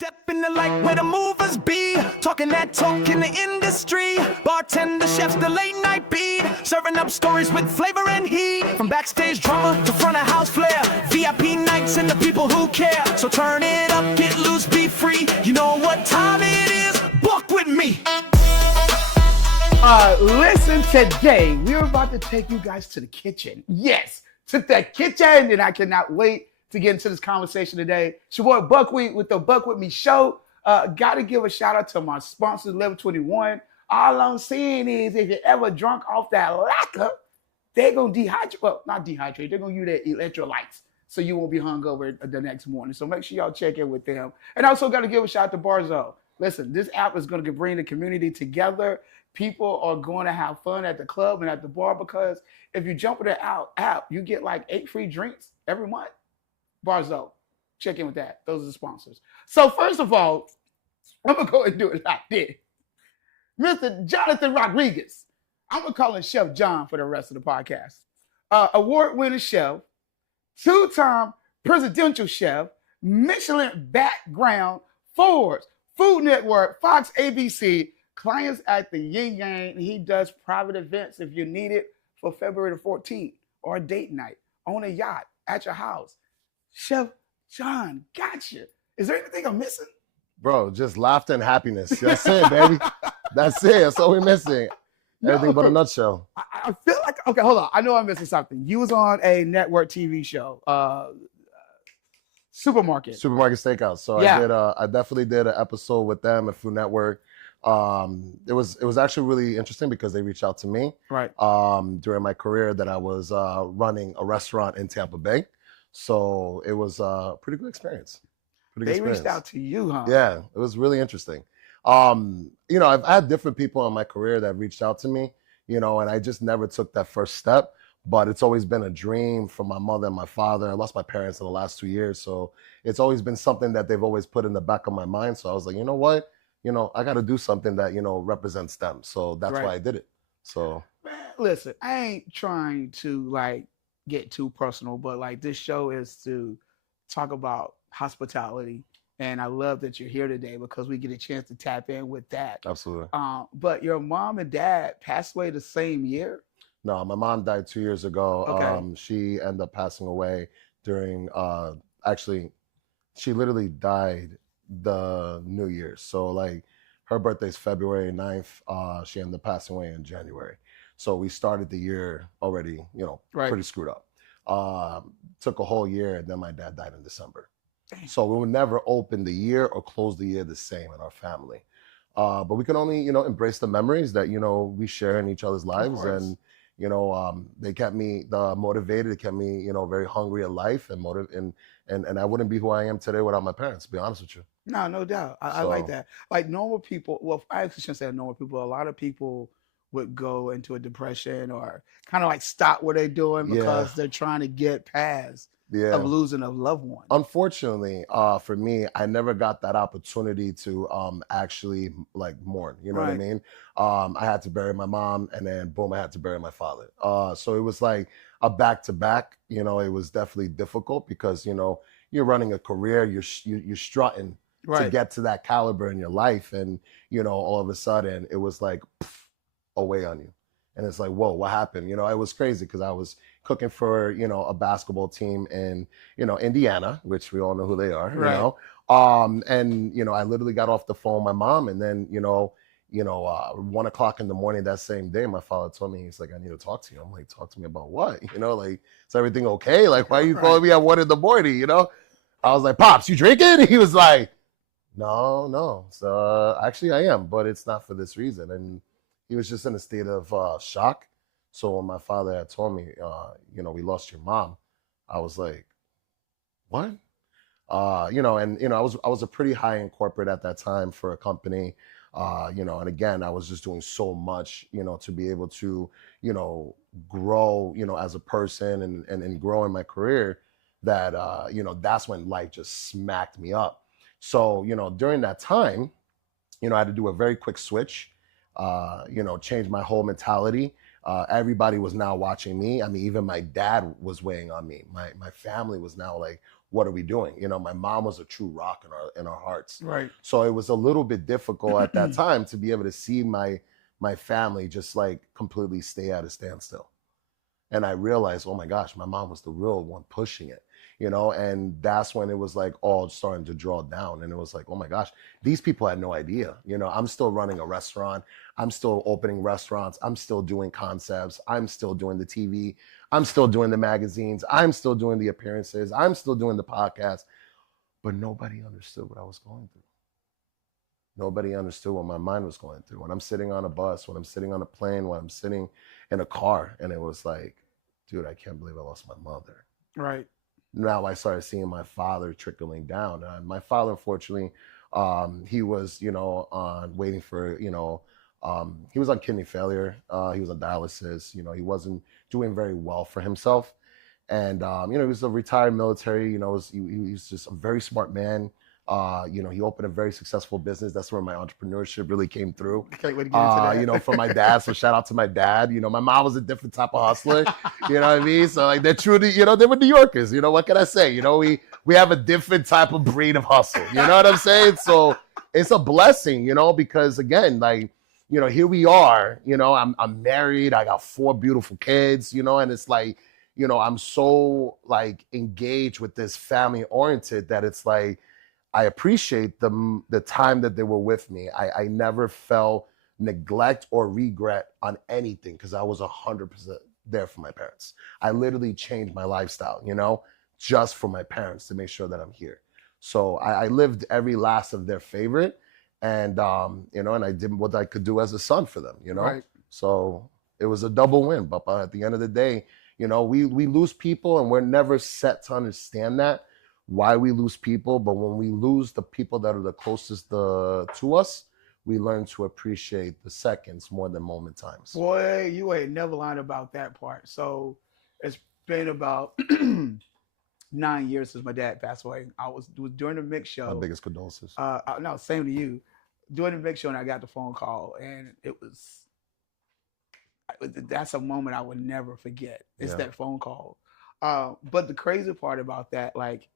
Step in the light where the movers be, talking that talk in the industry. Bartender, chefs, the late night beat, serving up stories with flavor and heat. From backstage drama to front of house flair, VIP nights and the people who care. So turn it up, get loose, be free. You know what time it is? Buck with me. Listen, today we're about to take you guys to the kitchen. Yes, to the kitchen, and I cannot wait to get into this conversation today. It's your boy Buck Wit with the Buck Wit Me show. Got to give a shout out to my sponsors, 1121. All I'm saying is, if you're ever drunk off that liquor, they're gonna dehydrate. Well, not dehydrate. They're gonna use their electrolytes, so you won't be hungover the next morning. So make sure y'all check in with them. And also got to give a shout out to Barzo. Listen, this app is gonna bring the community together. People are going to have fun at the club and at the bar because if you jump in the app, you get like 8 free drinks every month. Barzo, check in with that. Those are the sponsors. So first of all, I'm going to go and do it like this. Mr. Johnathan Rodriguez. I'm going to call him Chef John for the rest of the podcast. Award-winning chef, 2-time presidential chef, Michelin background, Forbes, Food Network, Fox ABC, clients at the Yin Yang. He does private events if you need it for February the 14th or a date night on a yacht at your house. Chef John, gotcha. Is there anything I'm missing? Bro, just laughter and happiness. That's it, baby. That's it. That's all we're missing. Everything but a nutshell. I feel like, okay, hold on. I know I'm missing something. You was on a network TV show, Supermarket Steakhouse. So yeah. I definitely did an episode with them at Food Network. It was actually really interesting because they reached out to me right during my career that I was running a restaurant in Tampa Bay. So it was a pretty good experience. They reached out to you, huh? Yeah, it was really interesting. I've had different people in my career that reached out to me, and I just never took that first step. But it's always been a dream from my mother and my father. I lost my parents in the last 2 years. So it's always been something that they've always put in the back of my mind. So I was like, you know what? I got to do something that, represents them. So that's why I did it. So, man, listen, I ain't trying to get too personal, but this show is to talk about hospitality. And I love that you're here today because we get a chance to tap in with that. Absolutely. But your mom and dad passed away the same year? No, my mom died 2 years ago. Okay. She ended up passing away during, she literally died the New Year's. So her birthday's February 9th. She ended up passing away in January. So we started the year already, pretty screwed up. Took a whole year, and then my dad died in December. So we would never open the year or close the year the same in our family. But we can only, embrace the memories that, we share in each other's lives. And, they kept me motivated. They kept me, very hungry at life and and I wouldn't be who I am today without my parents, to be honest with you. No doubt. I like that. Like normal people, well, I actually shouldn't say normal people. A lot of people would go into a depression or kind of stop what they're doing because they're trying to get past of losing a loved one. Unfortunately, for me, I never got that opportunity to actually mourn. You know what I mean? I had to bury my mom, and then boom, I had to bury my father. So it was like a back-to-back. It was definitely difficult because you're running a career, you're strutting to get to that caliber in your life, and all of a sudden it was like away on you, and it's like, whoa, what happened? It was crazy because I was cooking for a basketball team in Indiana, which we all know who they are, and I literally got off the phone with my mom, and then 1 o'clock in the morning that same day, my father told me, he's like, I need to talk to you. I'm like, talk to me about what? Is everything okay? Why are you calling me at 1 in the morning? I was like, Pops, you drinking? He was like, no. So actually I am, but it's not for this reason. And he was just in a state of shock. So when my father had told me, we lost your mom, I was like, what? I was a pretty high in corporate at that time for a company, and again, I was just doing so much, to be able to, grow, as a person and grow in my career that, that's when life just smacked me up. So, during that time, I had to do a very quick switch, change my whole mentality. Everybody was now watching me. I mean, even my dad was weighing on me. My family was now like, what are we doing? You know, my mom was a true rock in our hearts. Right. So it was a little bit difficult at that time to be able to see my family just like completely stay at a standstill. And I realized, oh my gosh, my mom was the real one pushing it, you know, and that's when it was like all starting to draw down. And it was like, oh my gosh, these people had no idea. You know, I'm still running a restaurant. I'm still opening restaurants. I'm still doing concepts. I'm still doing the TV. I'm still doing the magazines. I'm still doing the appearances. I'm still doing the podcast. But nobody understood what I was going through. Nobody understood what my mind was going through. When I'm sitting on a bus, when I'm sitting on a plane, when I'm sitting in a car, and it was like, dude, I can't believe I lost my mother. Right. Now I started seeing my father trickling down. And my father, unfortunately, he was, you know, waiting for, you know, he was on kidney failure. He was on dialysis. You know, he wasn't doing very well for himself. And, you know, he was a retired military, you know, he was just a very smart man. You know, he opened a very successful business. That's where my entrepreneurship really came through. Can't wait to get into that. You know, from my dad. So shout out to my dad. You know, my mom was a different type of hustler. You know what I mean? So like they're truly, you know, they were New Yorkers. You know, what can I say? You know, we have a different type of breed of hustle. You know what I'm saying? So it's a blessing, you know, because again, like, you know, here we are, you know, I'm married. I got 4 beautiful kids, you know, and it's like, you know, I'm so like engaged with this family oriented that it's like, I appreciate the time that they were with me. I never felt neglect or regret on anything because I was 100% there for my parents. I literally changed my lifestyle, you know, just for my parents to make sure that I'm here. So I lived every last of their favorite, and you know, and I did what I could do as a son for them, you know. Right. So it was a double win. But at the end of the day, you know, we lose people, and we're never set to understand that. Why we lose people, but when we lose the people that are the closest to us, we learn to appreciate the seconds more than moment times. Boy, you ain't never lying about that part. So it's been about 9 years since my dad passed away. I was during the mix show. My biggest condolences. No, same to you. During the mix show, and I got the phone call, and that's a moment I would never forget. It's that phone call. But the crazy part about that, like,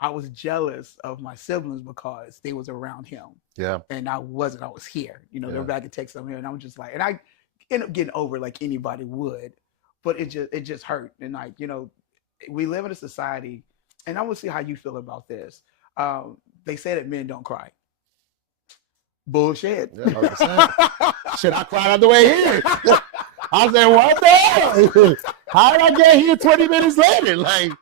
I was jealous of my siblings because they was around him. Yeah. And I wasn't. I was here. You know, they were back in Texas. I'm here, and I'm just like, and I ended up getting over it like anybody would, but it just hurt. And like, you know, we live in a society, and I want to see how you feel about this. They say that men don't cry. Bullshit. Yeah, 100%. Shit, I cried on the way here. I said, what the hell? How did I get here 20 minutes later? Like,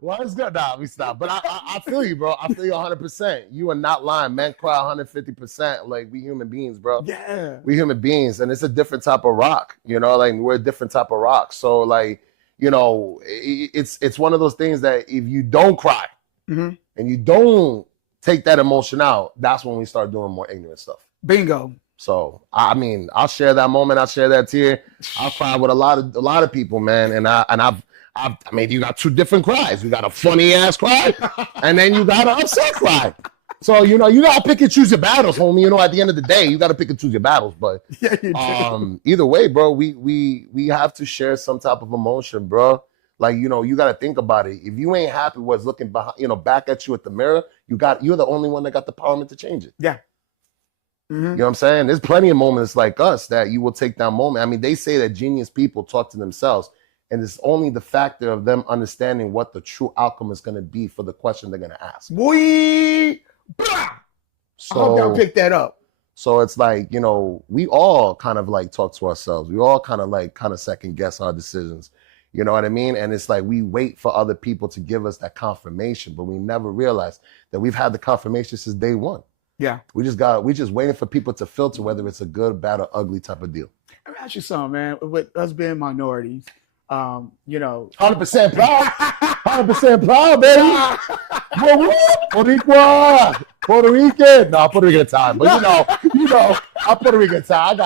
well, it's good. Nah, we stop. But I feel you, bro. I feel you 100%. You are not lying. Men cry 150%. Like, we human beings, bro. Yeah. We human beings. And it's a different type of rock. You know, like, we're a different type of rock. So, like, you know, it's one of those things that if you don't cry and you don't take that emotion out, that's when we start doing more ignorant stuff. Bingo. So, I mean, I'll share that moment. I'll share that tear. I'll cry with a lot of people, man. And I mean, you got 2 different cries. You got a funny ass cry, and then you got an upset cry. So, you know, you gotta pick and choose your battles, homie. You know, at the end of the day, you gotta pick and choose your battles. But yeah, you do. Either way, bro, we have to share some type of emotion, bro. Like, you know, you gotta think about it. If you ain't happy with what's looking behind, you know, back at you at the mirror, you're the only one that got the empowerment to change it. Yeah. You know what I'm saying? There's plenty of moments like us that you will take that moment. I mean, they say that genius people talk to themselves. And it's only the factor of them understanding what the true outcome is going to be for the question they're going to ask. Boy, blah! So, I hope y'all pick that up. So it's like, you know, we all kind of like talk to ourselves. We all kind of second guess our decisions. You know what I mean? And it's like we wait for other people to give us that confirmation, but we never realize that we've had the confirmation since day one. Yeah. We just waiting for people to filter whether it's a good, bad, or ugly type of deal. Let me ask you something, man. With us being minorities, you know, 100% proud, 100% proud, baby. Boricua, Puerto Rican. No, Puerto Rican time, but you know, I'm Puerto Rican time.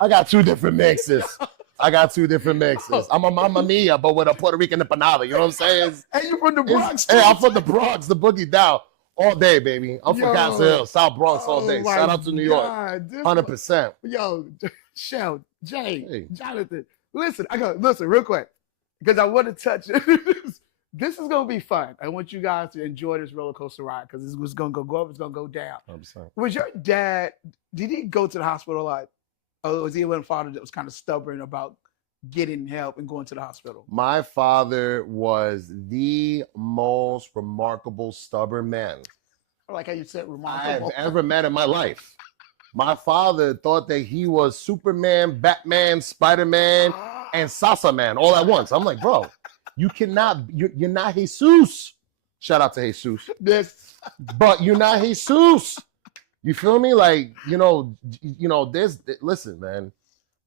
I got 2 different mixes. I'm a Mamma Mia, but with a Puerto Rican empanada. You know what I'm saying? Hey, you from the Bronx? Hey, I'm from the Bronx, the boogie down. All day, baby. I'm from Castle Hill, South Bronx all day. Shout out to New York. 100%. Yo, Shell, Jay, hey. Johnathan. Listen, listen real quick, because I want to touch this is gonna be fun. I want you guys to enjoy this roller coaster ride because it's gonna go up, it's gonna go down. 100%. Was your dad? Did he go to the hospital a lot? Or was he one father that was kind of stubborn about getting help and going to the hospital? My father was the most remarkable, stubborn man I like how you said I've remarkable. ever met in my life. My father thought that he was Superman, Batman, Spider-Man, and Salsa Man all at once. I'm like, bro, you cannot, you're not Jesus. Shout out to Jesus. This, But you're not Jesus. You feel me? Like, there's, listen, man,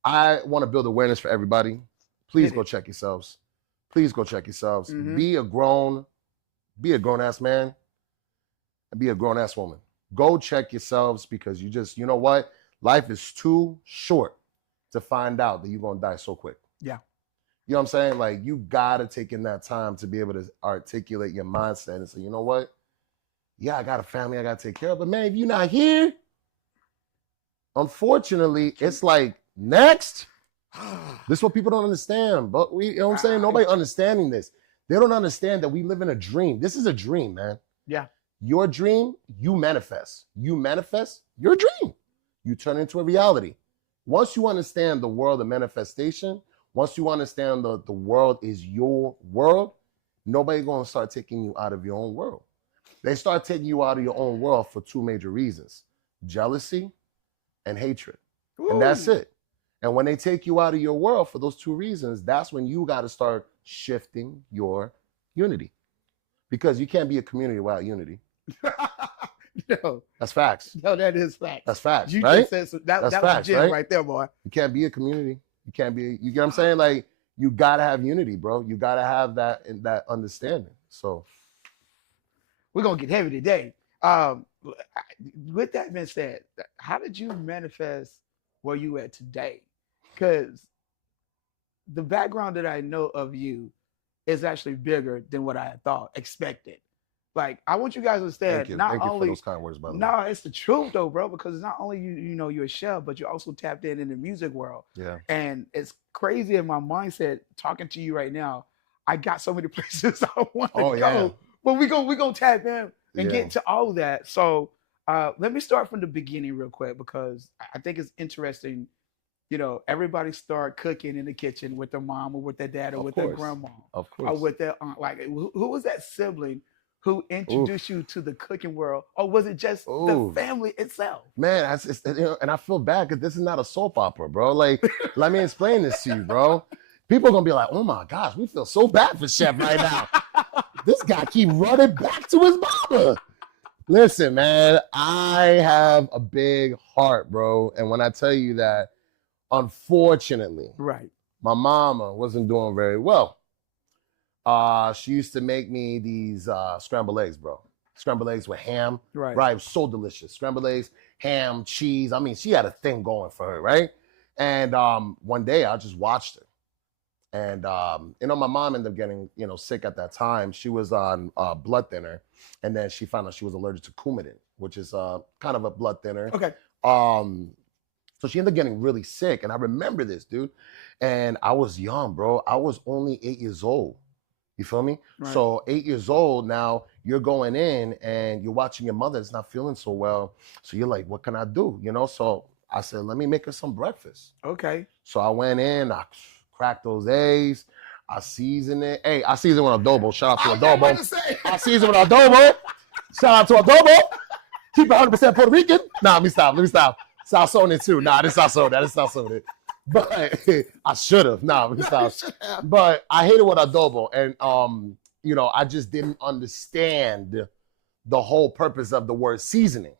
I want to build awareness for everybody. Please Hit go it. check yourselves. Please go check yourselves. Mhm. Be a grown-ass man and be a grown-ass woman. Go check yourselves because you know what? Life is too short to find out that you're going to die so quick. Yeah. You know what I'm saying? Like, you got to take in that time to be able to articulate your mindset and say, you know what? Yeah, I got a family I got to take care of. But, man, if you're not here, unfortunately, it's like, next. This is what people don't understand. But you know what I'm saying? Nobody understanding this. They don't understand that we live in a dream. This is a dream, man. Yeah. Your dream, you manifest. You manifest your dream. You turn it into a reality. Once you understand the world of manifestation, once you understand the world is your world, nobody's going to start taking you out of your own world. They start taking you out of your own world for two major reasons: jealousy and hatred. And that's it. And when they take you out of your world for those two reasons, that's when you got to start shifting your unity. Because you can't be a community without unity. No, That's facts. no, that is facts. That's facts, You right? just said so, that That's was facts, Jim right? right there, boy. You can't be a community. You can't be, you get what I'm saying? Like, you got to have unity, bro. You got to have that understanding. So We're gonna get heavy today. With that being said, how did you manifest where you at today? Because the background that I know of you is actually bigger than what I had thought, expected. Like, I want you guys to understand, thank you. not Thank you for only those kind words, by the way. no, it's the truth though, bro. Because it's not only you're a chef, but you're also tapped in the music world. Yeah. And it's crazy in my mindset talking to you right now. I got so many places I want to Oh, go, yeah. but we gonna tap in and Yeah. get to all of that. So let me start from the beginning real quick because I think it's interesting. Everybody start cooking in the kitchen with their mom or with their dad or Of with their course. grandma Of or course. with their aunt. Like, who was that sibling who introduced you to the cooking world, or was it just the Ooh. family itself? Man, and I feel bad because this is not a soap opera, bro. Like, let me explain this to you, bro. People are gonna be like, "Oh my gosh, we feel so bad for Chef right now. This guy keep running back to his mama." Listen, man, I have a big heart, bro. And when I tell you that, unfortunately, Right. my mama wasn't doing very well. She used to make me these scrambled eggs, bro. Scrambled eggs with ham. Right. Right, it was so delicious. Scrambled eggs, ham, cheese. I mean, she had a thing going for her, right? And one day I just watched her. And, my mom ended up getting, sick at that time. She was on blood thinner. And then she found out she was allergic to Coumadin, which is kind of a blood thinner. Okay. So she ended up getting really sick. And I remember this, dude. And I was young, bro. I was only 8 years old. You feel me? Right. So 8 years old, now you're going in and you're watching your mother that's not feeling so well. So you're like, what can I do? So I said, let me make her some breakfast. Okay. So I went in, I cracked those eggs, I seasoned it. Hey, I seasoned with adobo. Shout out to adobo. I seasoned with adobo. Shout out to adobo. Keep it 100% Puerto Rican. Nah, let me stop. Salsone it too. Nah, this salsone. That is salsone. But I should have. Nah, let me stop. But I hate it with adobo. And, I just didn't understand the whole purpose of the word seasoning.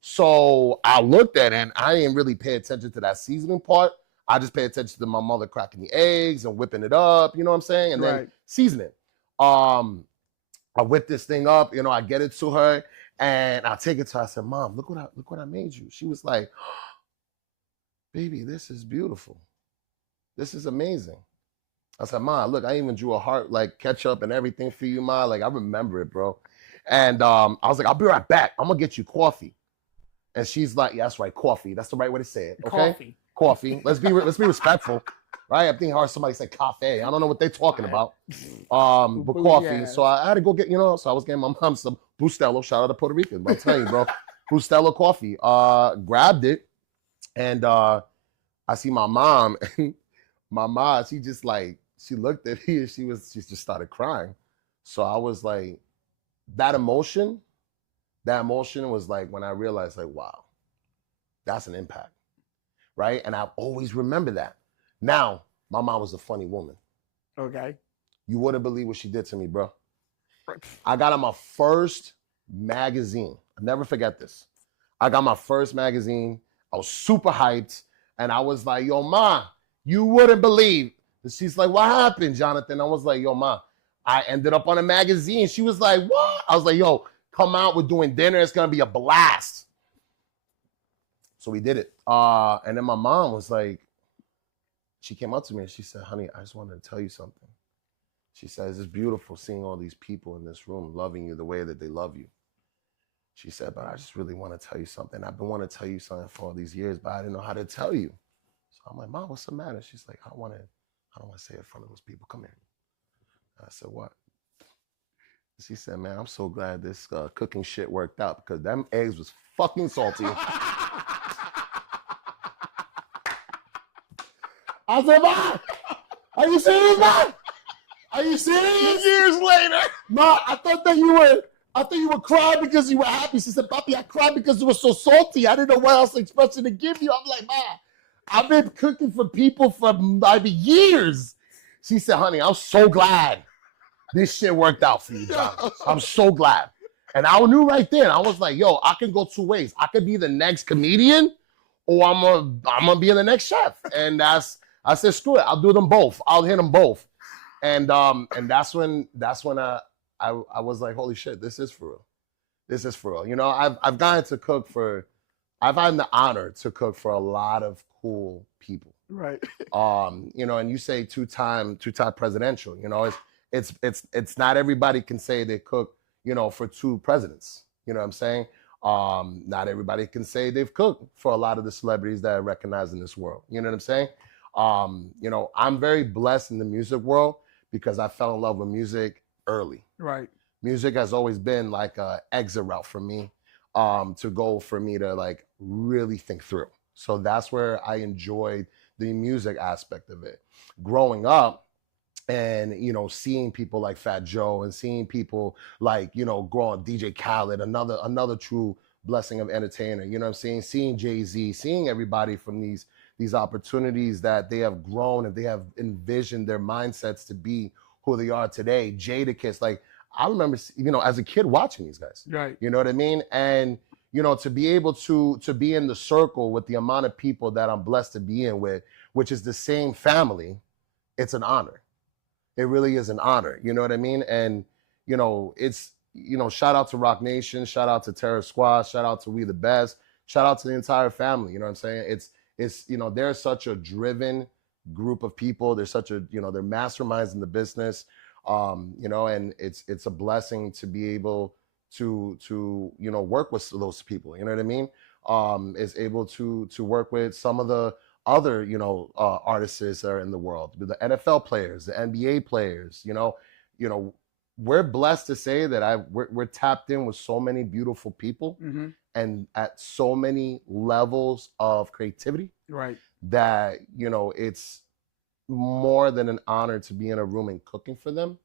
So I looked at it and I didn't really pay attention to that seasoning part. I just paid attention to my mother cracking the eggs and whipping it up, you know what I'm saying? And then seasoning. I whip this thing up, I get it to her and I take it to her. I said, Mom, look what I made you. She was like, baby, this is beautiful. This is amazing. I said, Ma, look, I even drew a heart, like ketchup and everything for you, Ma. Like, I remember it, bro. And I was like, I'll be right back. I'm gonna get you coffee. And she's like, yeah, that's right, coffee. That's the right way to say it. Okay. Coffee. Coffee. Let's be respectful. right? I think I heard somebody say cafe. I don't know what they're talking about. But Bougie coffee. ass. So I had to go get, so I was getting my mom some Bustelo. Shout out to Puerto Rican. But I'm telling you, bro, Bustelo coffee. Grabbed it, and I see my mom, and my mom, she just like, she looked at me and she just started crying. So I was like, that emotion was like when I realized, like, wow, that's an impact, right? And I've always remembered that. Now, my mom was a funny woman. Okay. You wouldn't believe what she did to me, bro. I got on my first magazine. I'll never forget this. I got my first magazine. I was super hyped. And I was like, yo, Ma, you wouldn't believe. And she's like, what happened, Johnathan? I was like, yo, Ma, I ended up on a magazine. She was like, what? I was like, yo, come out. We're doing dinner. It's going to be a blast. So we did it. And then my mom was like, she came up to me and she said, honey, I just wanted to tell you something. She says, it's beautiful seeing all these people in this room loving you the way that they love you. She said, but I just really want to tell you something. I've been wanting to tell you something for all these years, but I didn't know how to tell you. So I'm like, Mom, what's the matter? She's like, I don't want to say it in front of those people. Come here. I said, what? She said, man, I'm so glad this cooking shit worked out because them eggs was fucking salty. I said, Mom, are you serious, Mom? Are you serious? Years later. Ma, I thought you were crying because you were happy. She said, Papi, I cried because it was so salty. I didn't know what else expression to give you. I'm like, Ma, I've been cooking for people for maybe years. She said, honey, I'm so glad this shit worked out for you, John. I'm so glad. And I knew right then, I was like, yo, I can go two ways. I could be the next comedian or I'm gonna be the next chef. And I said, screw it, I'll do them both. I'll hit them both. And that's when I was like, holy shit, this is for real. This is for real. I've gotten to cook I've had the honor to cook for a lot of cool people. Right. And you say two-time presidential, it's not everybody can say they cook, for two presidents. You know what I'm saying? Not everybody can say they've cooked for a lot of the celebrities that are recognized in this world. You know what I'm saying? I'm very blessed in the music world because I fell in love with music early. Right. Music has always been like an exit route for me, for me to like really think through. So that's where I enjoyed the music aspect of it. Growing up and, seeing people like Fat Joe and seeing people like, growing DJ Khaled, another true blessing of entertainer, you know what I'm saying? Seeing Jay-Z, seeing everybody from these opportunities that they have grown and they have envisioned their mindsets to be who they are today. Jadakiss, like I remember, as a kid watching these guys. Right. You know what I mean? And, to be able to be in the circle with the amount of people that I'm blessed to be in with, which is the same family, it's an honor. It really is an honor. You know what I mean? And, it's, shout out to Rock Nation, shout out to Terror Squad, shout out to We the Best, shout out to the entire family. You know what I'm saying? It's they're such a driven group of people. They're such a, they're masterminds in the business. And it's a blessing to be able to work with those people. You know what I mean? Is able to work with some of the other, artists that are in the world, the NFL players, the NBA players, we're blessed to say that we're tapped in with so many beautiful people. Mm-hmm. And at so many levels of creativity, right, that, it's more than an honor to be in a room and cooking for them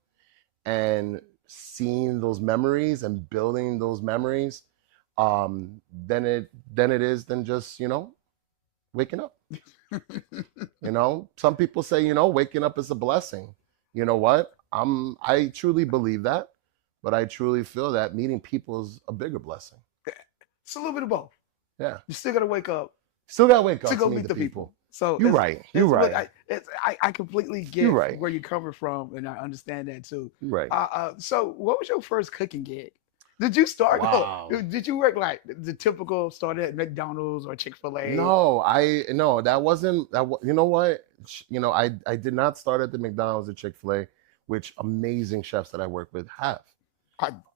and seeing those memories and building those memories, than it is than just, waking up. Some people say, waking up is a blessing. You know what? I truly believe that, but I truly feel that meeting people is a bigger blessing. It's a little bit of both. Yeah. You still got to wake up. Still got to wake up to go meet the people. So you're right. You're right. I completely get where you're coming from, and I understand that too. Right. So what was your first cooking gig? Did you start? Wow. Did you work like the typical start at McDonald's or Chick-fil-A? No, that wasn't. You know what? I did not start at the McDonald's or Chick-fil-A, which amazing chefs that I work with have.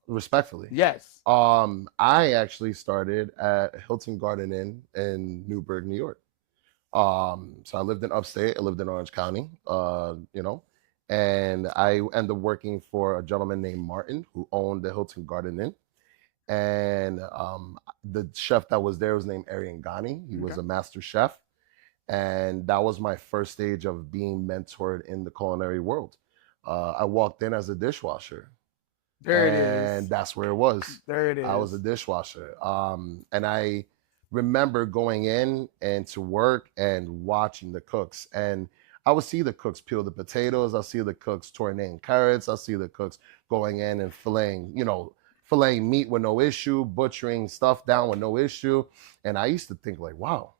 Respectfully. Yes. I actually started at Hilton Garden Inn in Newburgh, New York. So I lived in upstate. I lived in Orange County, you know, and I ended up working for a gentleman named Martin who owned the Hilton Garden Inn. And the chef that was there was named Arian Ghani. He was a master chef. And that was my first stage of being mentored in the culinary world. I walked in as a dishwasher. There it And is. that's where it was. There it is. I was a dishwasher. And I remember going in and to work and watching the cooks. And I would see the cooks peel the potatoes. I'll see the cooks tornadoing carrots. I'll see the cooks going in and filleting meat with no issue, butchering stuff down with no issue. And I used to think like, wow,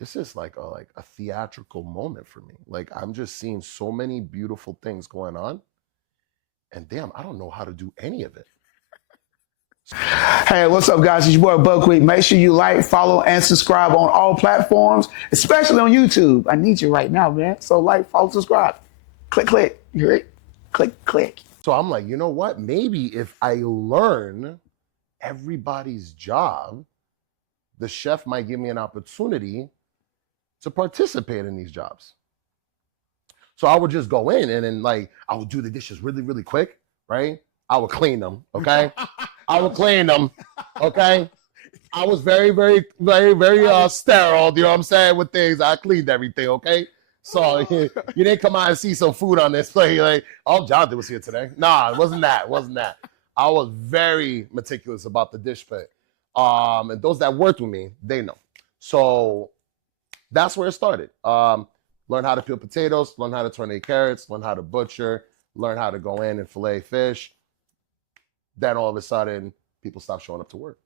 this is like a theatrical moment for me. Like I'm just seeing so many beautiful things going on. And damn, I don't know how to do any of it. Hey, what's up, guys? It's your boy Buck Wit. Make sure you like, follow, and subscribe on all platforms, especially on YouTube. I need you right now, man. So like, follow, subscribe. Click, click. You hear it? Click, click. So I'm like, you know what? Maybe if I learn everybody's job, the chef might give me an opportunity to participate in these jobs. So I would just go in and then like, I would do the dishes really, really quick, right? I would clean them, okay? I would clean them, okay? I was very, very, very, very sterile, you know what I'm saying, with things. I cleaned everything, okay? So you didn't come out and see some food on this plate, like, oh, Johnathan was here today. Nah, it wasn't that, I was very meticulous about the dish pit. And those that worked with me, they know. So that's where it started. Learn how to peel potatoes, learn how to tornado carrots, learn how to butcher, learn how to go in and fillet fish. Then all of a sudden, people stopped showing up to work.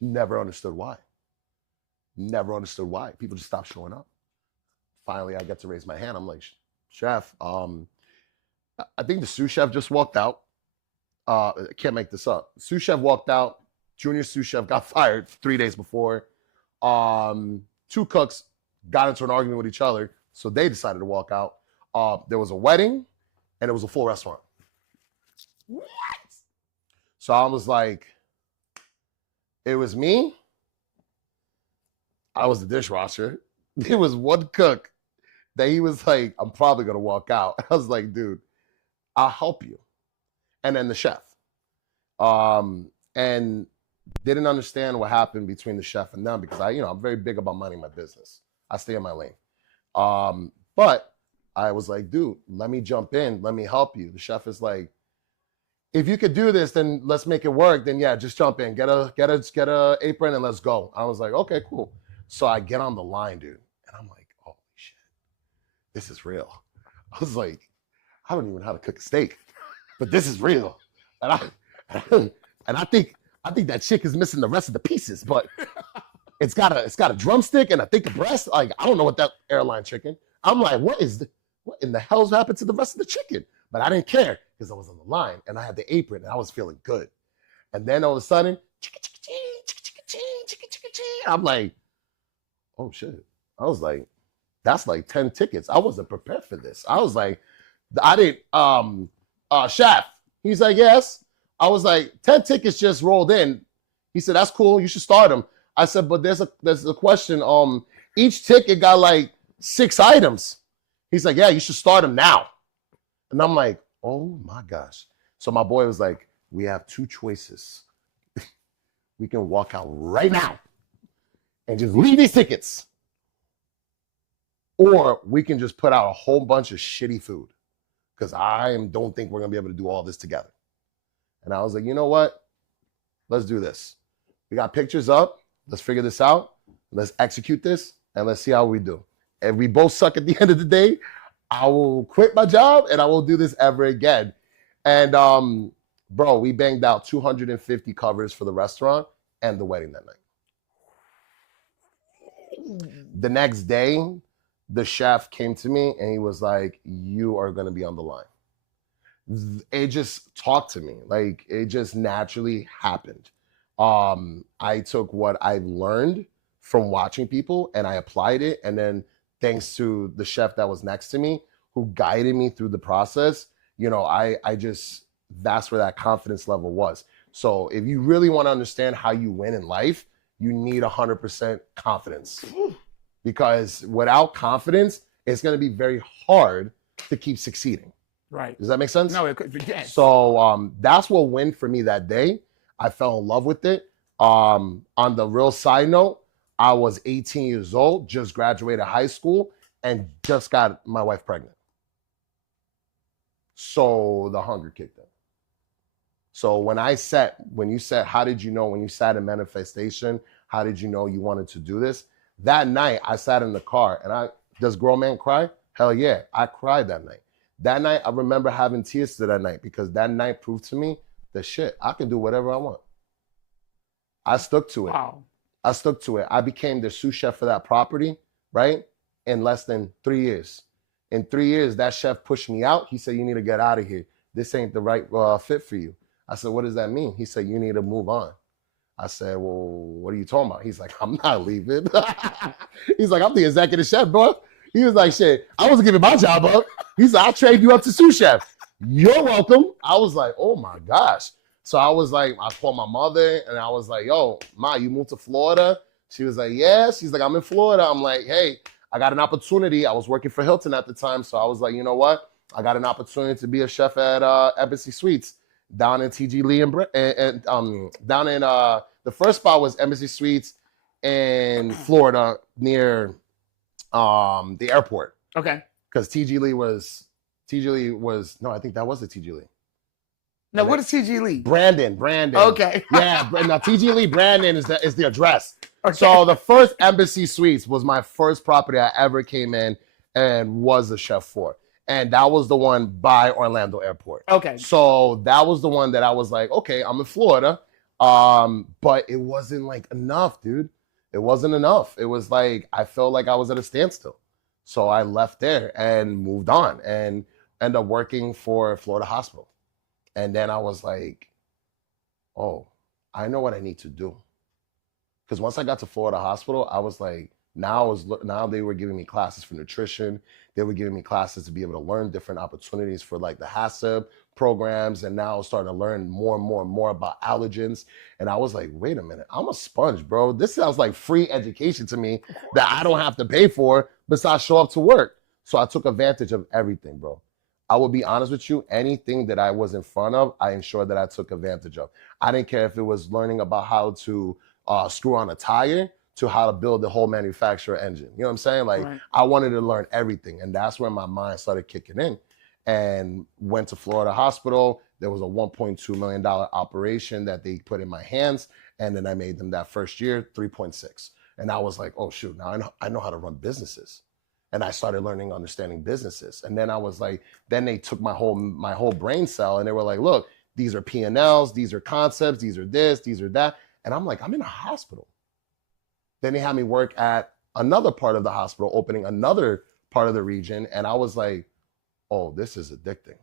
Never understood why. People just stopped showing up. Finally, I get to raise my hand. I'm like, chef, I think the sous chef just walked out. I can't make this up. Sous chef walked out. Junior sous chef got fired 3 days before. 2 cooks got into an argument with each other, so they decided to walk out. There was a wedding, and it was a full restaurant. What? So I was like, it was me. I was the dishwasher. There was one cook that he was like, I'm probably going to walk out. I was like, dude, I'll help you. And then the chef. And didn't understand what happened between the chef and them because I'm very big about minding my business. I stay in my lane. But I was like, dude, let me jump in. Let me help you. The chef is like, if you could do this, then let's make it work. Then yeah, just jump in, get a apron and let's go. I was like, okay, cool. So I get on the line, dude. And I'm like, holy shit, this is real. I was like, I don't even know how to cook a steak, but this is real. And I think that chick is missing the rest of the pieces, but it's got a drumstick and I think a breast. Like, I don't know what that airline chicken. I'm like, what in the hell's happened to the rest of the chicken? But I didn't care because I was on the line and I had the apron and I was feeling good. And then all of a sudden, I'm like, oh shit. I was like, that's like 10 tickets. I wasn't prepared for this. I was like, I didn't, chef. He's like, yes. I was like, 10 tickets just rolled in. He said, that's cool. You should start them. I said, but there's a question. Each ticket got like 6 items. He's like, yeah, you should start them now. And I'm like, oh my gosh. So my boy was like, we have 2 choices. We can walk out right now and just leave these tickets. Or we can just put out a whole bunch of shitty food because don't think we're going to be able to do all this together. And I was like, you know what? Let's do this. We got pictures up. Let's figure this out. Let's execute this and let's see how we do. If we both suck at the end of the day, I will quit my job and I won't do this ever again. And bro, we banged out 250 covers for the restaurant and the wedding that night. The next day, the chef came to me and he was like, you are going to be on the line. It just talked to me. Like, it just naturally happened. I took what I've learned from watching people and I applied it. And then thanks to the chef that was next to me who guided me through the process, that's where that confidence level was. So if you really want to understand how you win in life, you need 100% confidence. Because without confidence, it's going to be very hard to keep succeeding. Right. Does that make sense? No, it could. Yes. So that's what went for me that day. I fell in love with it. On the real side note, I was 18 years old, just graduated high school, and just got my wife pregnant. So the hunger kicked in. So when you said, how did you know when you sat in manifestation, how did you know you wanted to do this? That night, I sat in the car and does grown man cry? Hell yeah, I cried that night. That night, I remember having tears to that night because that night proved to me that shit, I can do whatever I want. I stuck to it. Wow. I stuck to it. I became the sous chef for that property, right? In less than 3 years. In 3 years, that chef pushed me out. He said, you need to get out of here. This ain't the right fit for you. I said, what does that mean? He said, you need to move on. I said, well, what are you talking about? He's like, I'm not leaving. He's like, I'm the executive chef, bro. He was like, shit, I wasn't giving my job up. He's like, I'll trade you up to sous chef. You're welcome. I was like, oh my gosh. So I was like, I called my mother and I was like, yo, Ma, you moved to Florida? She was like, yes. She's like, I'm in Florida. I'm like, hey, I got an opportunity. I was working for Hilton at the time. So I was like, you know what? I got an opportunity to be a chef at Embassy Suites down in TG Lee and down in the first spot was Embassy Suites in Florida near the airport. Okay. Because TG Lee was no, I think that was the TG Lee. Now, what is TG Lee? Brandon. Okay. Yeah, now TG Lee Brandon is the address. Okay. So the first Embassy Suites was my first property I ever came in and was a chef for. And that was the one by Orlando Airport. Okay. So that was the one that I was like, okay, I'm in Florida. But it wasn't like enough, dude. It wasn't enough. It was like, I felt like I was at a standstill. So I left there and moved on and ended up working for Florida Hospital. And then I was like, oh, I know what I need to do. Because once I got to Florida Hospital, I was like, now they were giving me classes for nutrition. They were giving me classes to be able to learn different opportunities for like the HACCP programs. And now I was starting to learn more and more and more about allergens. And I was like, wait a minute, I'm a sponge, bro. This sounds like free education to me that I don't have to pay for besides show up to work. So I took advantage of everything, bro. I will be honest with you, anything that I was in front of, I ensured that I took advantage of. I didn't care if it was learning about how to screw on a tire to how to build the whole manufacturer engine. You know what I'm saying? Like, right. I wanted to learn everything. And that's when my mind started kicking in. And went to Florida Hospital. There was a $1.2 million operation that they put in my hands. And then I made them that first year, 3.6. And I was like, oh, shoot, now I know how to run businesses. And I started learning, understanding businesses. And then I was like, then they took my whole brain cell and they were like, look, these are P&Ls, these are concepts, these are this, these are that. And I'm like, I'm in a hospital. Then they had me work at another part of the hospital, opening another part of the region. And I was like, oh, this is addicting.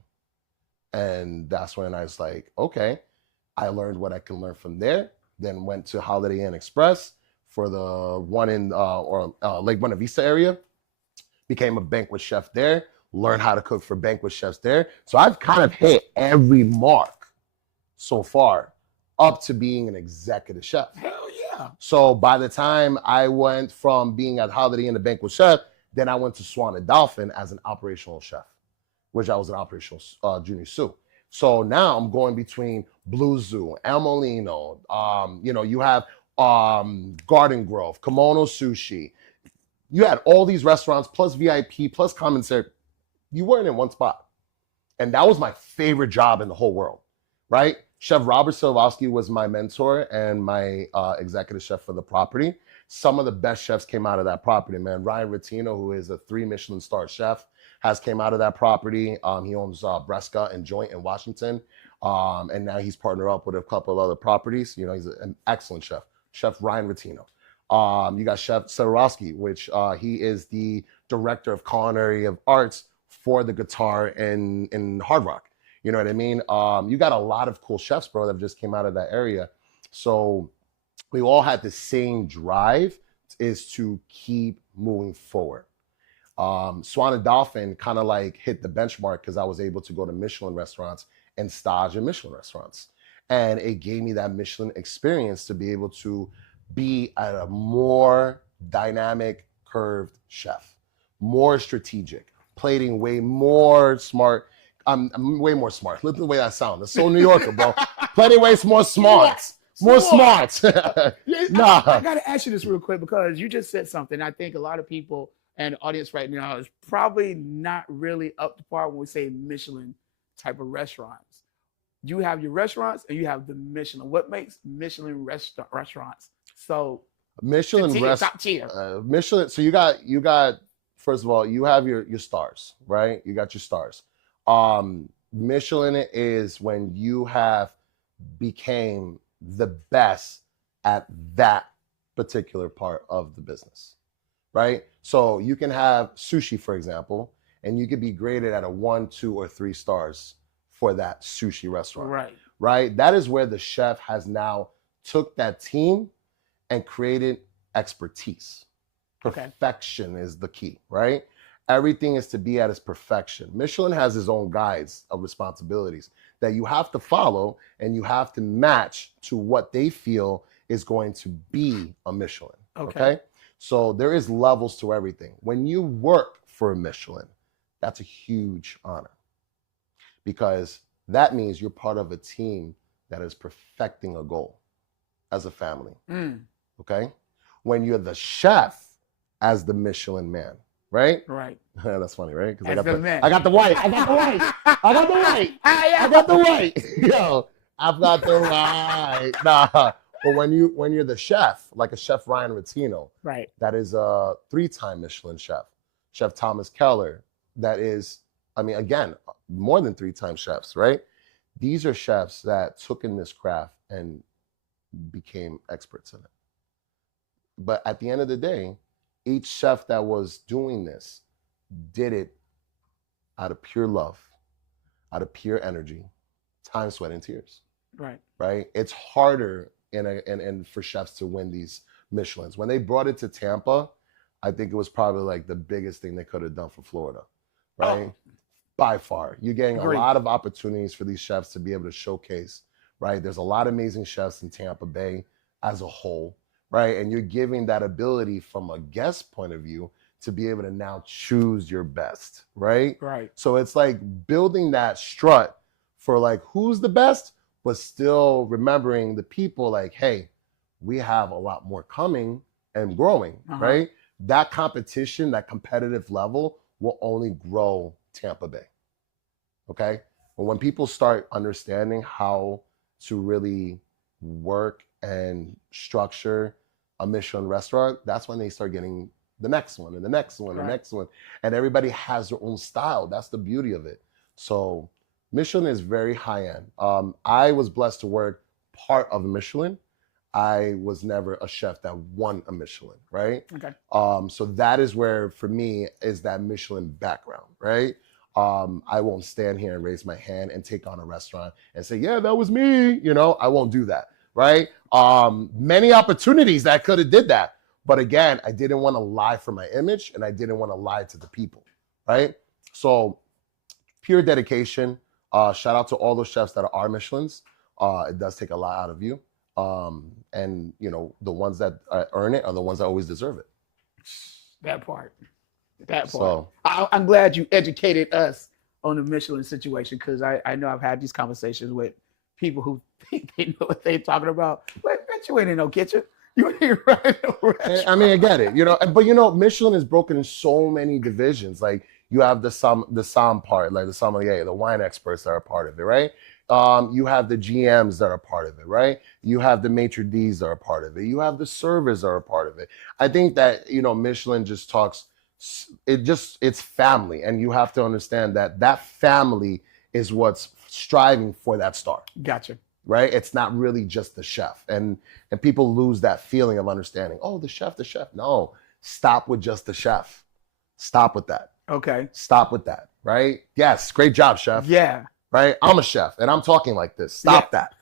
And that's when I was like, okay, I learned what I can learn from there. Then went to Holiday Inn Express for the one in Lake Buena Vista area. Became a banquet chef there, learned how to cook for banquet chefs there. So I've kind of hit every mark so far up to being an executive chef. Hell yeah. So by the time I went from being at Holiday Inn, the banquet chef, then I went to Swan and Dolphin as an operational chef, which I was an operational junior sous. So now I'm going between Blue Zoo, El Molino, you have Garden Grove, Kimono Sushi. You had all these restaurants, plus VIP, plus commissary. You weren't in one spot. And that was my favorite job in the whole world, right? Chef Robert Silvowski was my mentor and my executive chef for the property. Some of the best chefs came out of that property, man. Ryan Rattino, who is a 3 Michelin star chef, came out of that property. He owns Bresca and Joint in Washington. And now he's partnered up with a couple of other properties. You know, he's an excellent chef, Chef Ryan Rattino. You got Chef Sadorowski, which he is the director of culinary of arts for the guitar in Hard Rock. You know what I mean? You got a lot of cool chefs, bro, that just came out of that area. So we all had the same drive, is to keep moving forward. Swan and Dolphin kind of like hit the benchmark because I was able to go to Michelin restaurants and stage in Michelin restaurants. And it gave me that Michelin experience to be able to be a more dynamic, curved chef, more strategic, plating way more smart. I'm way more smart. Look at the way I sound. It's so New Yorker, bro. Plating way more smart. More smart. Nah. I got to ask you this real quick because you just said something. I think a lot of people and the audience right now is probably not really up to par when we say Michelin type of restaurants. You have your restaurants and you have the Michelin. What makes Michelin restaurants so Michelin top tier? Michelin. So you got first of all, you have your stars, right? You got your stars. Michelin is when you have became the best at that particular part of the business, right? So you can have sushi, for example, and you could be graded at a 1, 2, or 3 stars for that sushi restaurant, right? That is where the chef has now took that team and created expertise. Perfection is the key, right? Everything is to be at its perfection. Michelin has its own guides of responsibilities that you have to follow and you have to match to what they feel is going to be a Michelin. Okay? So there is levels to everything. When you work for a Michelin, that's a huge honor because that means you're part of a team that is perfecting a goal as a family. Okay? When you're the chef as the Michelin man, right? Right. That's funny, right? Because I got the white. Yo, I've got the white. Nah. But when you're the chef, like a Chef Ryan Rotino, right? That is a 3-time Michelin chef. Chef Thomas Keller, that is, I mean, again, more than 3-time chefs, right? These are chefs that took in this craft and became experts in it. But at the end of the day, each chef that was doing this did it out of pure love, out of pure energy, time, sweat, and tears. Right? It's harder and for chefs to win these Michelins. When they brought it to Tampa, I think it was probably like the biggest thing they could have done for Florida, right? By far. You're getting a lot of opportunities for these chefs to be able to showcase, right? There's a lot of amazing chefs in Tampa Bay as a whole, right? And you're giving that ability from a guest point of view to be able to now choose your best, right? So it's like building that strut for like who's the best, but still remembering the people like, hey, we have a lot more coming and growing, right? That competition, that competitive level will only grow Tampa Bay, okay? But when people start understanding how to really work and structure a Michelin restaurant, that's when they start getting the next one and the next one and the next one. And everybody has their own style. That's the beauty of it. So Michelin is very high end. I was blessed to work part of Michelin. I was never a chef that won a Michelin, right? So that is where, for me, is that Michelin background, right? I won't stand here and raise my hand and take on a restaurant and say, yeah, that was me. You know, I won't do that, right? Many opportunities that I could have did that. But again, I didn't want to lie for my image and I didn't want to lie to the people, right? So pure dedication. Shout out to all those chefs that are Michelins. It does take a lot out of you. And you know, the ones that earn it are the ones that always deserve it. That part. So, I'm glad you educated us on the Michelin situation because I know I've had these conversations with people who think they know what they're talking about. But bitch, you ain't in no kitchen. You ain't running no restaurant. I mean, I get it, you know. But you know, Michelin is broken in so many divisions. Like you have the som part, like the sommelier, the wine experts that are part of it, right? You have the GMs that are part of it, right? You have the maitre d's that are part of it. You have the servers that are part of it. I think that, you know, Michelin just talks, it's family. And you have to understand that that family is what's striving for that star. Gotcha. Right? It's not really just the chef. And people lose that feeling of understanding, oh, the chef. No, stop with just the chef. Stop with that. Okay. Stop with that, right? Yes, great job, chef. Yeah. Right? I'm a chef and I'm talking like this. Stop that.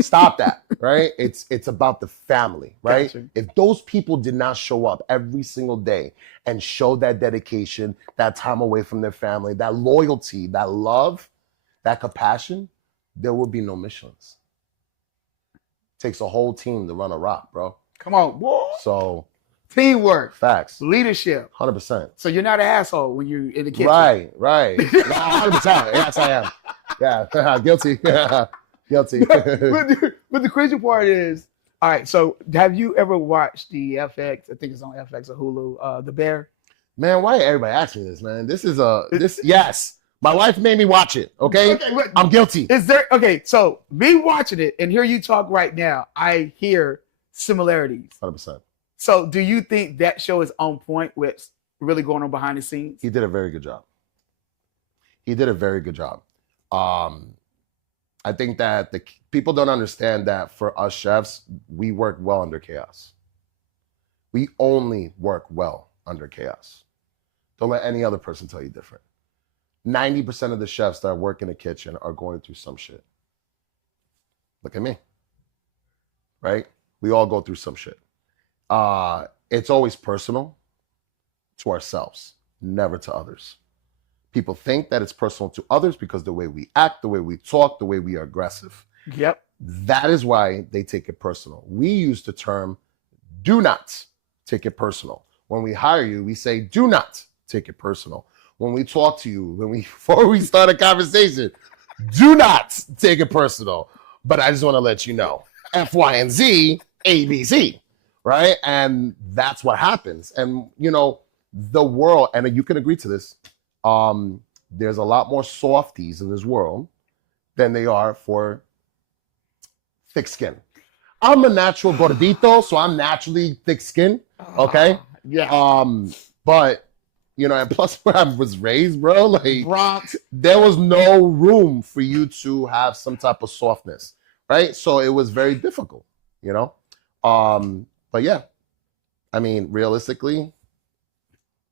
Stop that, right? It's about the family, right? Gotcha. If those people did not show up every single day and show that dedication, that time away from their family, that loyalty, that love, that compassion, there would be no Michelins. Takes a whole team to run a rock, bro. Come on, boy. So Teamwork, facts, leadership. 100%. So you're not an asshole when you're in the kitchen. Right. Yeah, 100%. Yes, I am. Yeah, guilty. Guilty. But the crazy part is, all right. So have you ever watched the FX? I think it's on FX or Hulu. The Bear. Man, why everybody asking me this, man? This is yes. My wife made me watch it. Okay, I'm guilty. Is there So me watching it and hear you talk right now, I hear similarities. 100%. So do you think that show is on point with really going on behind the scenes? He did a very good job. He did a very good job. I think that the people don't understand that for us chefs, we work well under chaos. We only work well under chaos. Don't let any other person tell you different. 90% of the chefs that work in the kitchen are going through some shit. Look at me. Right? We all go through some shit. It's always personal to ourselves, never to others. People think that it's personal to others because the way we act, the way we talk, the way we are aggressive. Yep. That is why they take it personal. We use the term, do not take it personal. When we hire you, we say, do not take it personal. When we talk to you, before we start a conversation, do not take it personal. But I just want to let you know, F, Y, and Z, A, B, C, right? And that's what happens. And, the world, and you can agree to this, there's a lot more softies in this world than they are for thick skin. I'm a natural gordito, so I'm naturally thick skinned. Okay. Yeah. But and plus where I was raised, bro, like Bronx, there was no room for you to have some type of softness, right? So it was very difficult, But yeah, I mean, realistically.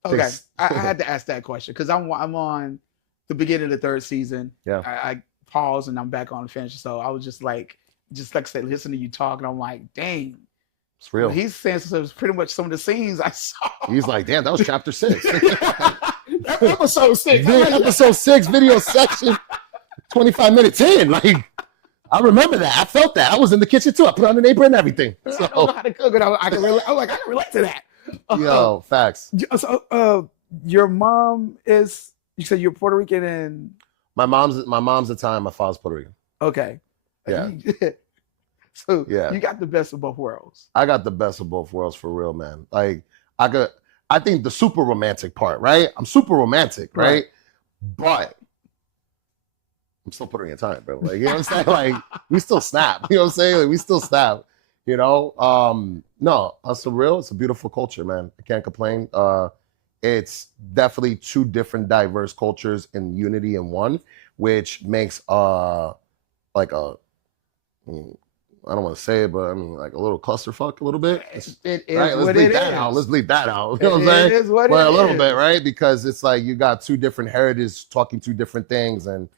Okay, I had to ask that question because I'm on the beginning of the third season. Yeah. I paused and I'm back on the finish. So I was just like I said, listening to you talk, and I'm like, dang, it's real. He's saying so it was pretty much some of the scenes I saw. He's like, damn, that was chapter 6. Episode 6. Episode 6 video section, 25 minutes in. Like, I remember that. I felt that. I was in the kitchen too. I put on an apron and everything. So. I don't know how to cook it. I can relate to that. Yo, facts. So, your mom is, you said you're Puerto Rican and my mom's Italian, my father's Puerto Rican. Okay. Yeah. So yeah, you got the best of both worlds. I got the best of both worlds for real, man. Like I think the super romantic part, right? I'm super romantic, right? But I'm still Puerto Rican Italian, bro. Like, you know what I'm saying? Like, we still snap. You know what I'm saying? Like, we still snap. No, that's real. It's a beautiful culture, man. I can't complain. It's definitely two different diverse cultures in unity in one, which makes I don't want to say it, but I mean like a little clusterfuck a little bit. It is right? what it is. Let's bleep that out. You know what I'm saying? It is what well, it a little is. bit, right? Because it's like you got two different heritages talking two different things, and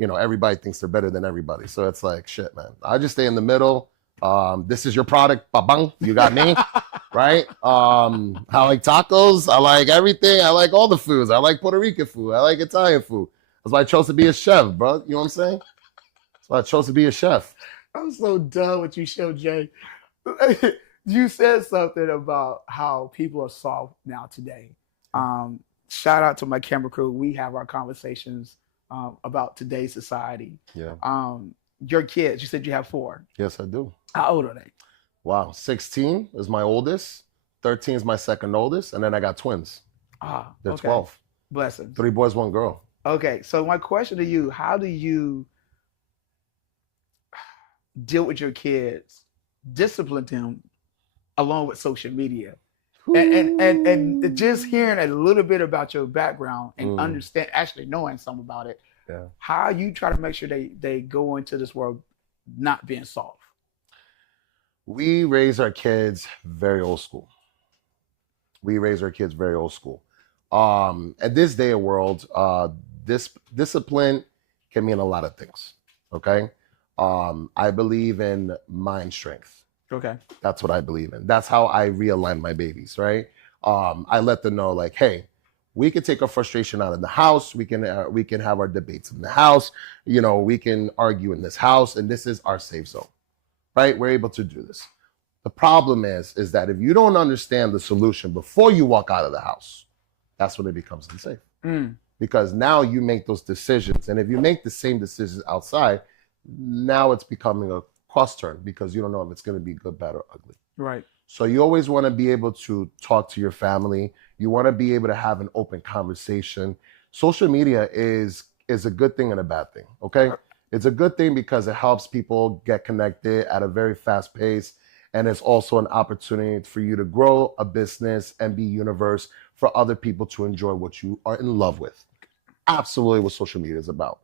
everybody thinks they're better than everybody. So it's like shit, man. I just stay in the middle. This is your product, babang. You got me, right? I like tacos. I like everything. I like all the foods. I like Puerto Rican food. I like Italian food. That's why I chose to be a chef, bro. You know what I'm saying? That's why I chose to be a chef. I'm so done with you, Show Jay. You said something about how people are soft now today. Shout out to my camera crew. We have our conversations about today's society. Yeah. Your kids, you said you have 4. Yes, I do. How old are they? Wow. 16 is my oldest. 13 is my second oldest. And then I got twins. They're okay. 12. Blessings. 3 boys, 1 girl. Okay. So my question to you, how do you deal with your kids, discipline them along with social media? And just hearing a little bit about your background and actually knowing some about it, how you try to make sure they go into this world not being soft. We raise our kids very old school. At this day of world, this discipline can mean a lot of things. Okay. I believe in mind strength. Okay. That's what I believe in. That's how I realign my babies, right? I let them know, like, hey, we can take our frustration out in the house. We can have our debates in the house. We can argue in this house, and this is our safe zone, right? We're able to do this. The problem is that if you don't understand the solution before you walk out of the house, that's when it becomes unsafe. Because now you make those decisions. And if you make the same decisions outside, now it's becoming a cross turn because you don't know if it's going to be good, bad, or ugly. Right. So you always want to be able to talk to your family. You want to be able to have an open conversation. Social media is a good thing and a bad thing, okay? It's a good thing because it helps people get connected at a very fast pace. And it's also an opportunity for you to grow a business and be universe for other people to enjoy what you are in love with. Absolutely what social media is about.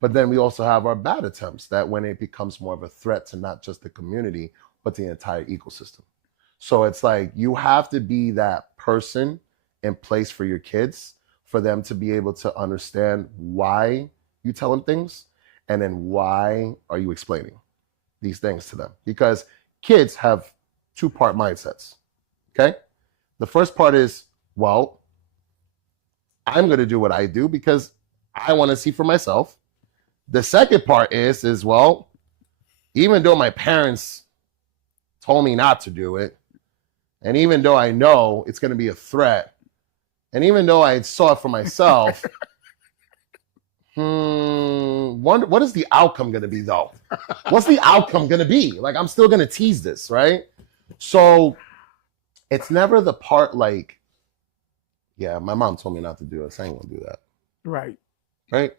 But then we also have our bad attempts that when it becomes more of a threat to not just the community, but the entire ecosystem. So it's like you have to be that person in place for your kids, for them to be able to understand why you tell them things, and then why are you explaining these things to them. Because kids have two-part mindsets, okay? The first part is, well, I'm going to do what I do because I want to see for myself. The second part is, well, even though my parents told me not to do it, and even though I know it's going to be a threat, and even though I saw it for myself, what is the outcome going to be, though? What's the outcome going to be? Like, I'm still going to tease this, right? So it's never the part like, yeah, my mom told me not to do this. I ain't going to do that. Right. Right?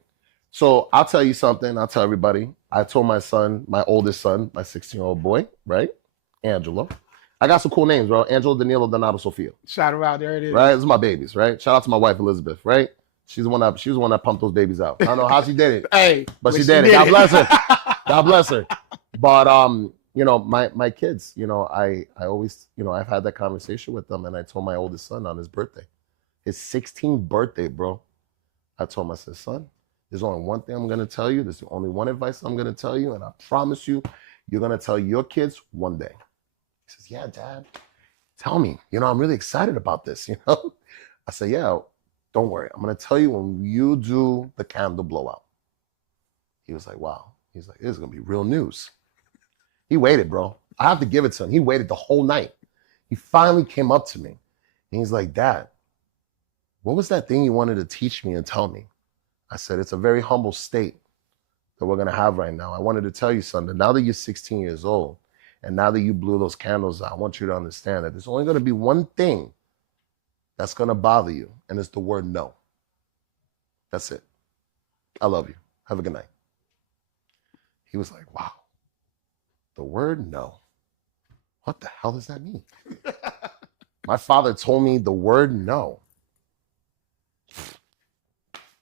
So I'll tell you something. I'll tell everybody. I told my son, my oldest son, my 16-year-old boy, right? Angelo. I got some cool names, bro. Angelo, Danilo, Donato, Sophia. Shout her out. There it is. Right? Those are my babies, right? Shout out to my wife, Elizabeth, right? She was the one that pumped those babies out. I don't know how she did it. Hey, but she did it. God bless her. God bless her. But you know, my kids, you know, I always, you know, I've had that conversation with them, and I told my oldest son on his birthday, his 16th birthday, bro. I told him, I said, son, there's only one thing I'm gonna tell you. There's only one advice I'm gonna tell you, and I promise you, you're gonna tell your kids one day. He says, yeah, Dad, tell me. You know, I'm really excited about this, you know? I said, yeah, don't worry. I'm going to tell you when you do the candle blowout. He was like, wow. He's like, this is going to be real news. He waited, bro. I have to give it to him. He waited the whole night. He finally came up to me. And he's like, Dad, what was that thing you wanted to teach me and tell me? I said, it's a very humble state that we're going to have right now. I wanted to tell you something. Now that you're 16 years old, and now that you blew those candles out, I want you to understand that there's only going to be one thing that's going to bother you, and it's the word no. That's it. I love you. Have a good night. He was like, wow, the word no. What the hell does that mean? My father told me the word no.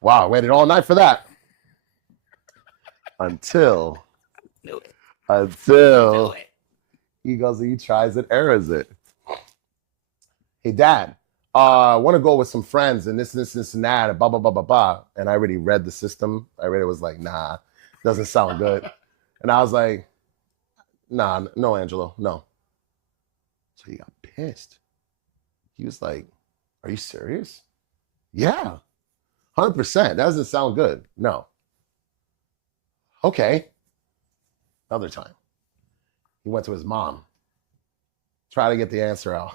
Wow, I waited all night for that. Until he goes and he tries it, errors it. Hey, Dad, I want to go with some friends and this and that, and blah, blah, blah, blah, blah. And I already read the system. I already was like, nah, doesn't sound good. And I was like, nah, no, Angelo, no. So he got pissed. He was like, are you serious? Yeah, 100%. That doesn't sound good. No. Okay. Another time. He went to his mom. Try to get the answer out.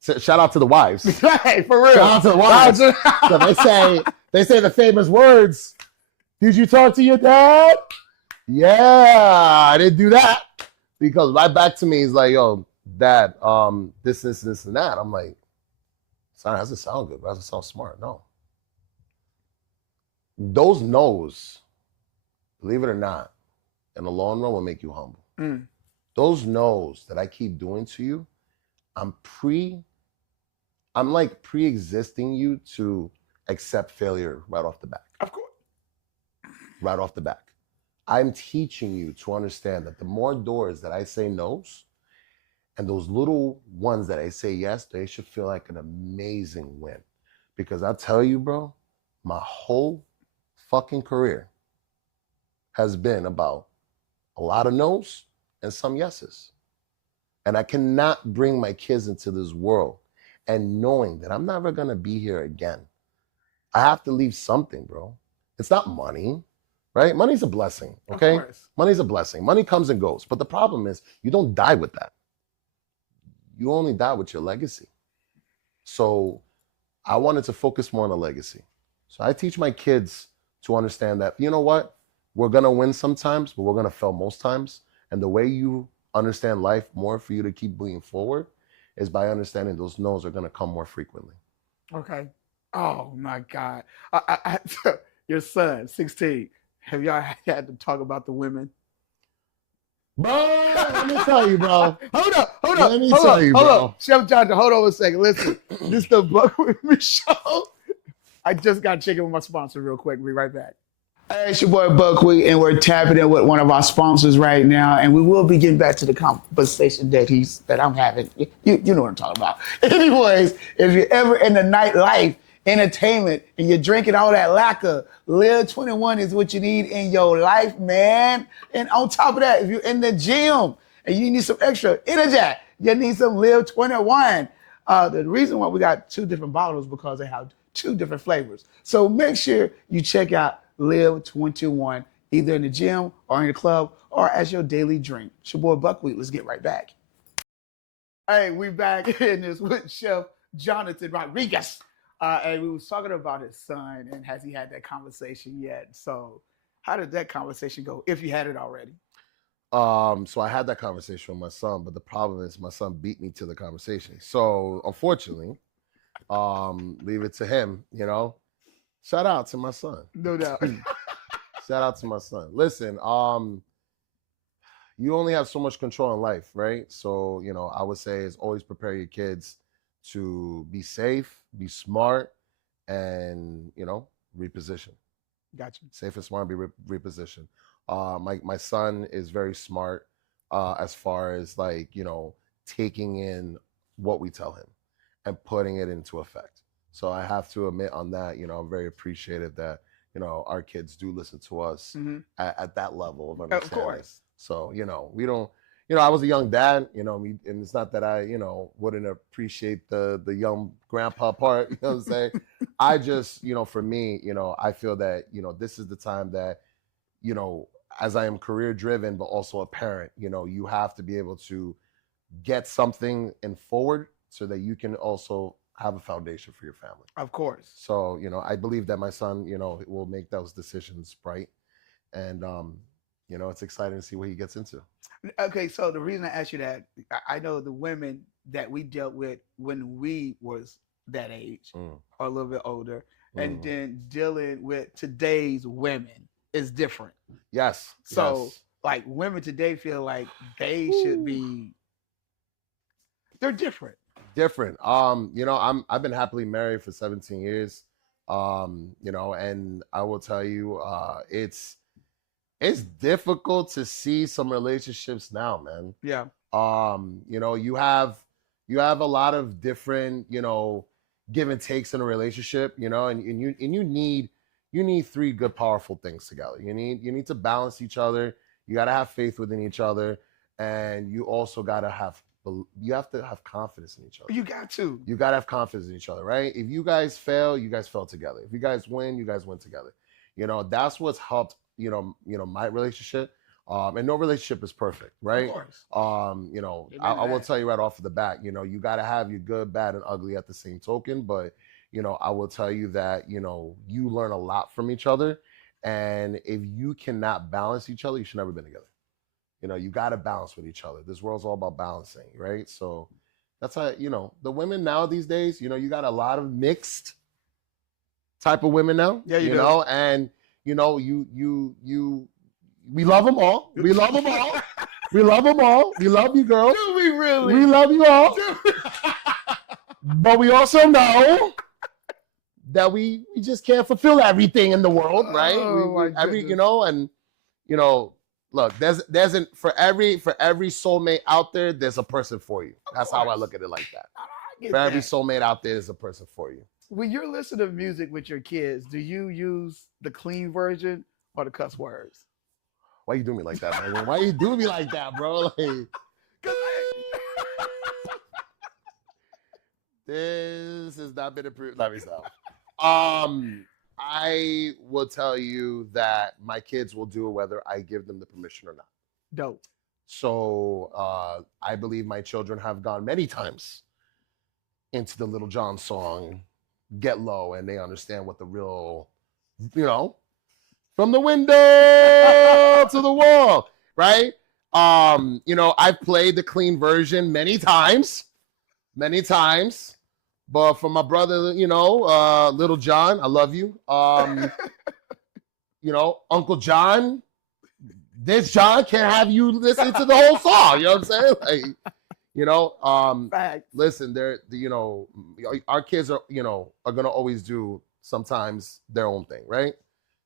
Shout out to the wives. Hey, for real. Shout out to the wives. So they say the famous words. Did you talk to your dad? Yeah, I didn't do that. Because right back to me, he's like, yo, Dad, this, and that. I'm like, son, that doesn't sound good. That doesn't sound smart. No. Those no's, believe it or not, in the long run will make you humble. Those no's that I keep doing to you, I'm like pre-existing you to accept failure right off the back. Of course. Right off the back. I'm teaching you to understand that the more doors that I say no's, and those little ones that I say yes, they should feel like an amazing win. Because I tell you, bro, my whole fucking career has been about a lot of no's and some yeses. And I cannot bring my kids into this world and knowing that I'm never going to be here again. I have to leave something, bro. It's not money, right? Money's a blessing, okay? Money's a blessing. Money comes and goes. But the problem is you don't die with that. you only die with your legacy. So I wanted to focus more on the legacy. So I teach my kids to understand that, you know what? We're going to win sometimes, but we're going to fail most times. And the way you understand life more for you to keep moving forward is by understanding those no's are going to come more frequently. Okay. Oh my God. Your son, 16. Have y'all had to talk about the women? Bro, let me tell you, bro. Hold up. Let me tell you, bro. Chef Johnathan, hold on a second. Listen, this is the Buck Wit Me show. I just got chicken with my sponsor real quick. Be right back. Hey, it's your boy Buck Wit, and we're tapping in with one of our sponsors right now, and we will be getting back to the conversation that I'm having. You know what I'm talking about. Anyways, if you're ever in the nightlife, entertainment, and you're drinking all that liquor, Live 21 is what you need in your life, man. And on top of that, if you're in the gym and you need some extra energy, you need some Live 21. The reason why we got 2 different bottles is because they have 2 different flavors. So make sure you check out Live 21, either in the gym or in the club or as your daily drink. It's your boy Buck Wit. Let's get right back. Hey, we back in this with Chef Johnathan Rodriguez. And we was talking about his son and has he had that conversation yet? So how did that conversation go, if you had it already? So I had that conversation with my son, but the problem is my son beat me to the conversation. So unfortunately, leave it to him, you know. Shout out to my son. No doubt. Shout out to my son. Listen, you only have so much control in life, right? So, you know, I would say is always prepare your kids to be safe, be smart, and, you know, reposition. Gotcha. Safe and smart, be repositioned. My son is very smart as far as like, you know, taking in what we tell him and putting it into effect. So I have to admit on that, you know, I'm very appreciative that, you know, our kids do listen to us at that level of understanding. Of course. So, you know, we don't, you know, I was a young dad, you know, and it's not that I, you know, wouldn't appreciate the young grandpa part, you know what I'm saying? I just, you know, for me, you know, I feel that, you know, this is the time that, you know, as I am career driven, but also a parent, you know, you have to be able to get something in forward so that you can also have a foundation for your family. Of course. So, you know, I believe that my son, you know, will make those decisions right. And, you know, it's exciting to see what he gets into. Okay, so the reason I asked you that, I know the women that we dealt with when we was that age or a little bit older, and then dealing with today's women is different. Yes. So, yes. like, women today feel like they should be, they're different. Different. You know, I've been happily married for 17 years. You know, and I will tell you, it's difficult to see some relationships now, man. Yeah. You know, you have a lot of different, you know, give and takes in a relationship, you know, and you need 3 good, powerful things together. You need to balance each other. You got to have faith within each other, and you also got to have confidence in each other. You got to. You got to have confidence in each other, right? If you guys fail together. If you guys win together. You know, that's what's helped, you know, my relationship. And no relationship is perfect, right? Of course. You know, I will tell you right off the bat, you know, you got to have your good, bad, and ugly at the same token. But, you know, I will tell you that, you know, you learn a lot from each other. And if you cannot balance each other, you should never be together. You know, you got to balance with each other. This world's all about balancing, right? So that's how, you know, the women now these days, you know, you got a lot of mixed type of women now. Yeah, you do. know, and, you know, we love them all. We love them all. We love them all. We love you, girls. Do we really? We love you all. But we also know that we just can't fulfill everything in the world, right? You know, and, you know, look, there's for every soulmate out there, there's a person for you. That's how I look at it like that. For every soulmate out there, there's a person for you. When you're listening to music with your kids, do you use the clean version or the cuss words? Why you doing me like that, man? Why you doing me like that, bro? Like, this has not been approved. Let me stop. I will tell you that my kids will do it whether I give them the permission or not. Dope. So I believe my children have gone many times into the Little John song, Get Low, and they understand what the real, you know, from the window to the wall, right? You know, I've played the clean version many times. But for my brother, you know, Little John, I love you. You know, Uncle John, this John can't have you listen to the whole song. You know what I'm saying? Like, you know, listen, you know, our kids are, you know, are gonna always do sometimes their own thing, right?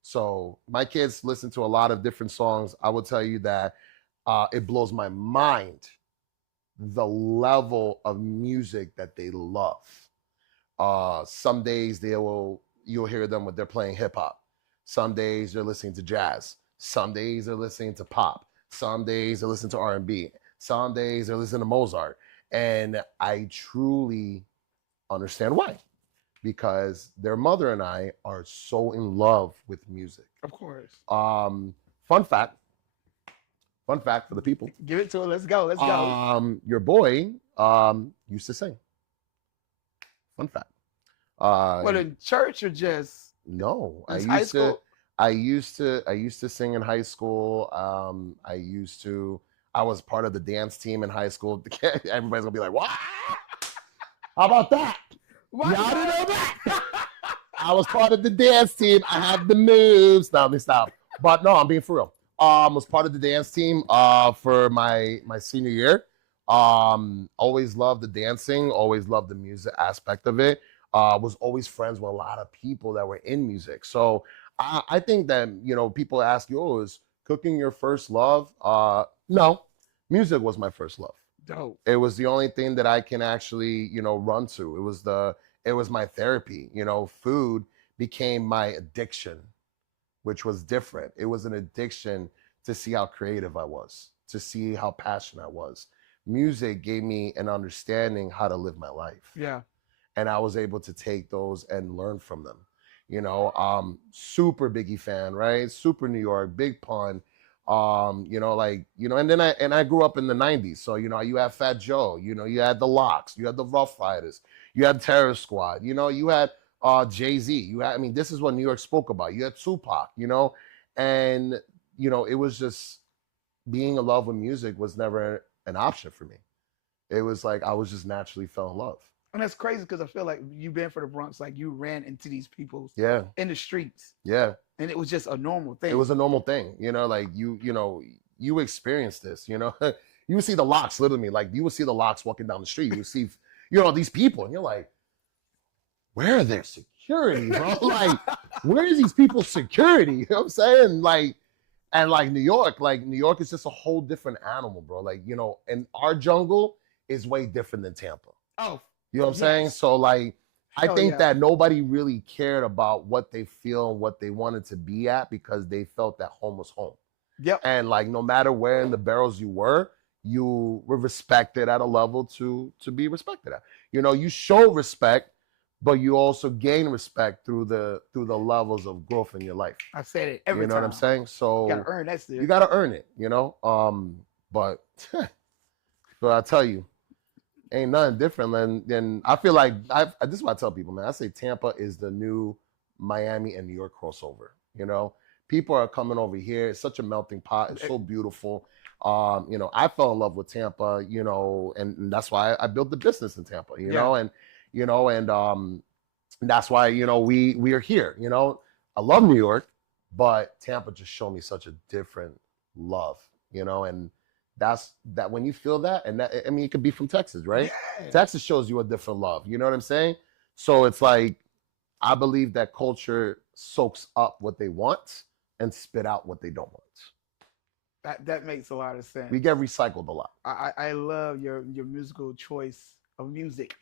So my kids listen to a lot of different songs. I will tell you that it blows my mind the level of music that they love. Some days you'll hear them when they're playing hip hop. Some days they're listening to jazz. Some days they're listening to pop. Some days they're listening to R&B. Some days they're listening to Mozart. And I truly understand why. Because their mother and I are so in love with music. Of course. Fun fact for the people. Give it to her. Let's go. Your boy used to sing. Fun fact. What, in church or just? No, I used to sing in high school. I was part of the dance team in high school. Everybody's gonna be like, "What? How about that? Y'all didn't know that?" I was part of the dance team. I have the moves. No, let me stop. But no, I'm being for real. Was part of the dance team for my senior year. Always loved the dancing. Always loved the music aspect of it. Was always friends with a lot of people that were in music. So I think that, you know, people ask you, "Oh, is cooking your first love?" No, music was my first love. Dope. It was the only thing that I can actually, you know, run to. It was my therapy. You know, food became my addiction, which was different. It was an addiction to see how creative I was, to see how passionate I was. Music gave me an understanding how to live my life. Yeah. And I was able to take those and learn from them. You know, super Biggie fan, right? Super New York, Big Pun. You know, like, you know, and then I grew up in the 90s. So, you know, you had Fat Joe, you know, you had the Locks, you had the Rough Riders, you had Terror Squad, you know, you had Jay-Z. You had, I mean, this is what New York spoke about. You had Tupac, you know, and, you know, it was just being in love with music was never an option for me. It was like I was just naturally fell in love. And that's crazy because I feel like you've been for the Bronx, like you ran into these people in the streets. Yeah. And it was just a normal thing. It was a normal thing, you know, like you know, you experienced this, you know. You would see the Locks, literally, like you would see the Locks walking down the street. You would see, you know, these people, and you're like, where are their security, bro? Like, where is these people's security? You know what I'm saying? Like, and like New York is just a whole different animal, bro. Like, you know, and our jungle is way different than Tampa. Oh, you know what I'm saying? So like, I think that nobody really cared about what they feel and what they wanted to be at because they felt that home was home. Yep. And like, no matter where in the barrels you were respected at a level to be respected at. You know, you show respect, but you also gain respect through the levels of growth in your life. I said it every time. You know what I'm saying? So you gotta earn that still. You gotta earn it, you know? But I tell you, ain't nothing different than I feel like this is what I tell people, man. I say Tampa is the new Miami and New York crossover. You know, people are coming over here. It's such a melting pot. It's so beautiful. You know, I fell in love with Tampa, you know, and that's why I built the business in Tampa, you know, and you know, and that's why, you know, we are here. You know, I love New York, but Tampa just showed me such a different love, you know, and that's that when you feel that, and that, I mean, it could be from Texas, right? Yeah. Texas shows you a different love. You know what I'm saying? So it's like, I believe that culture soaks up what they want and spit out what they don't want. That makes a lot of sense. We get recycled a lot. I love your musical choice of music.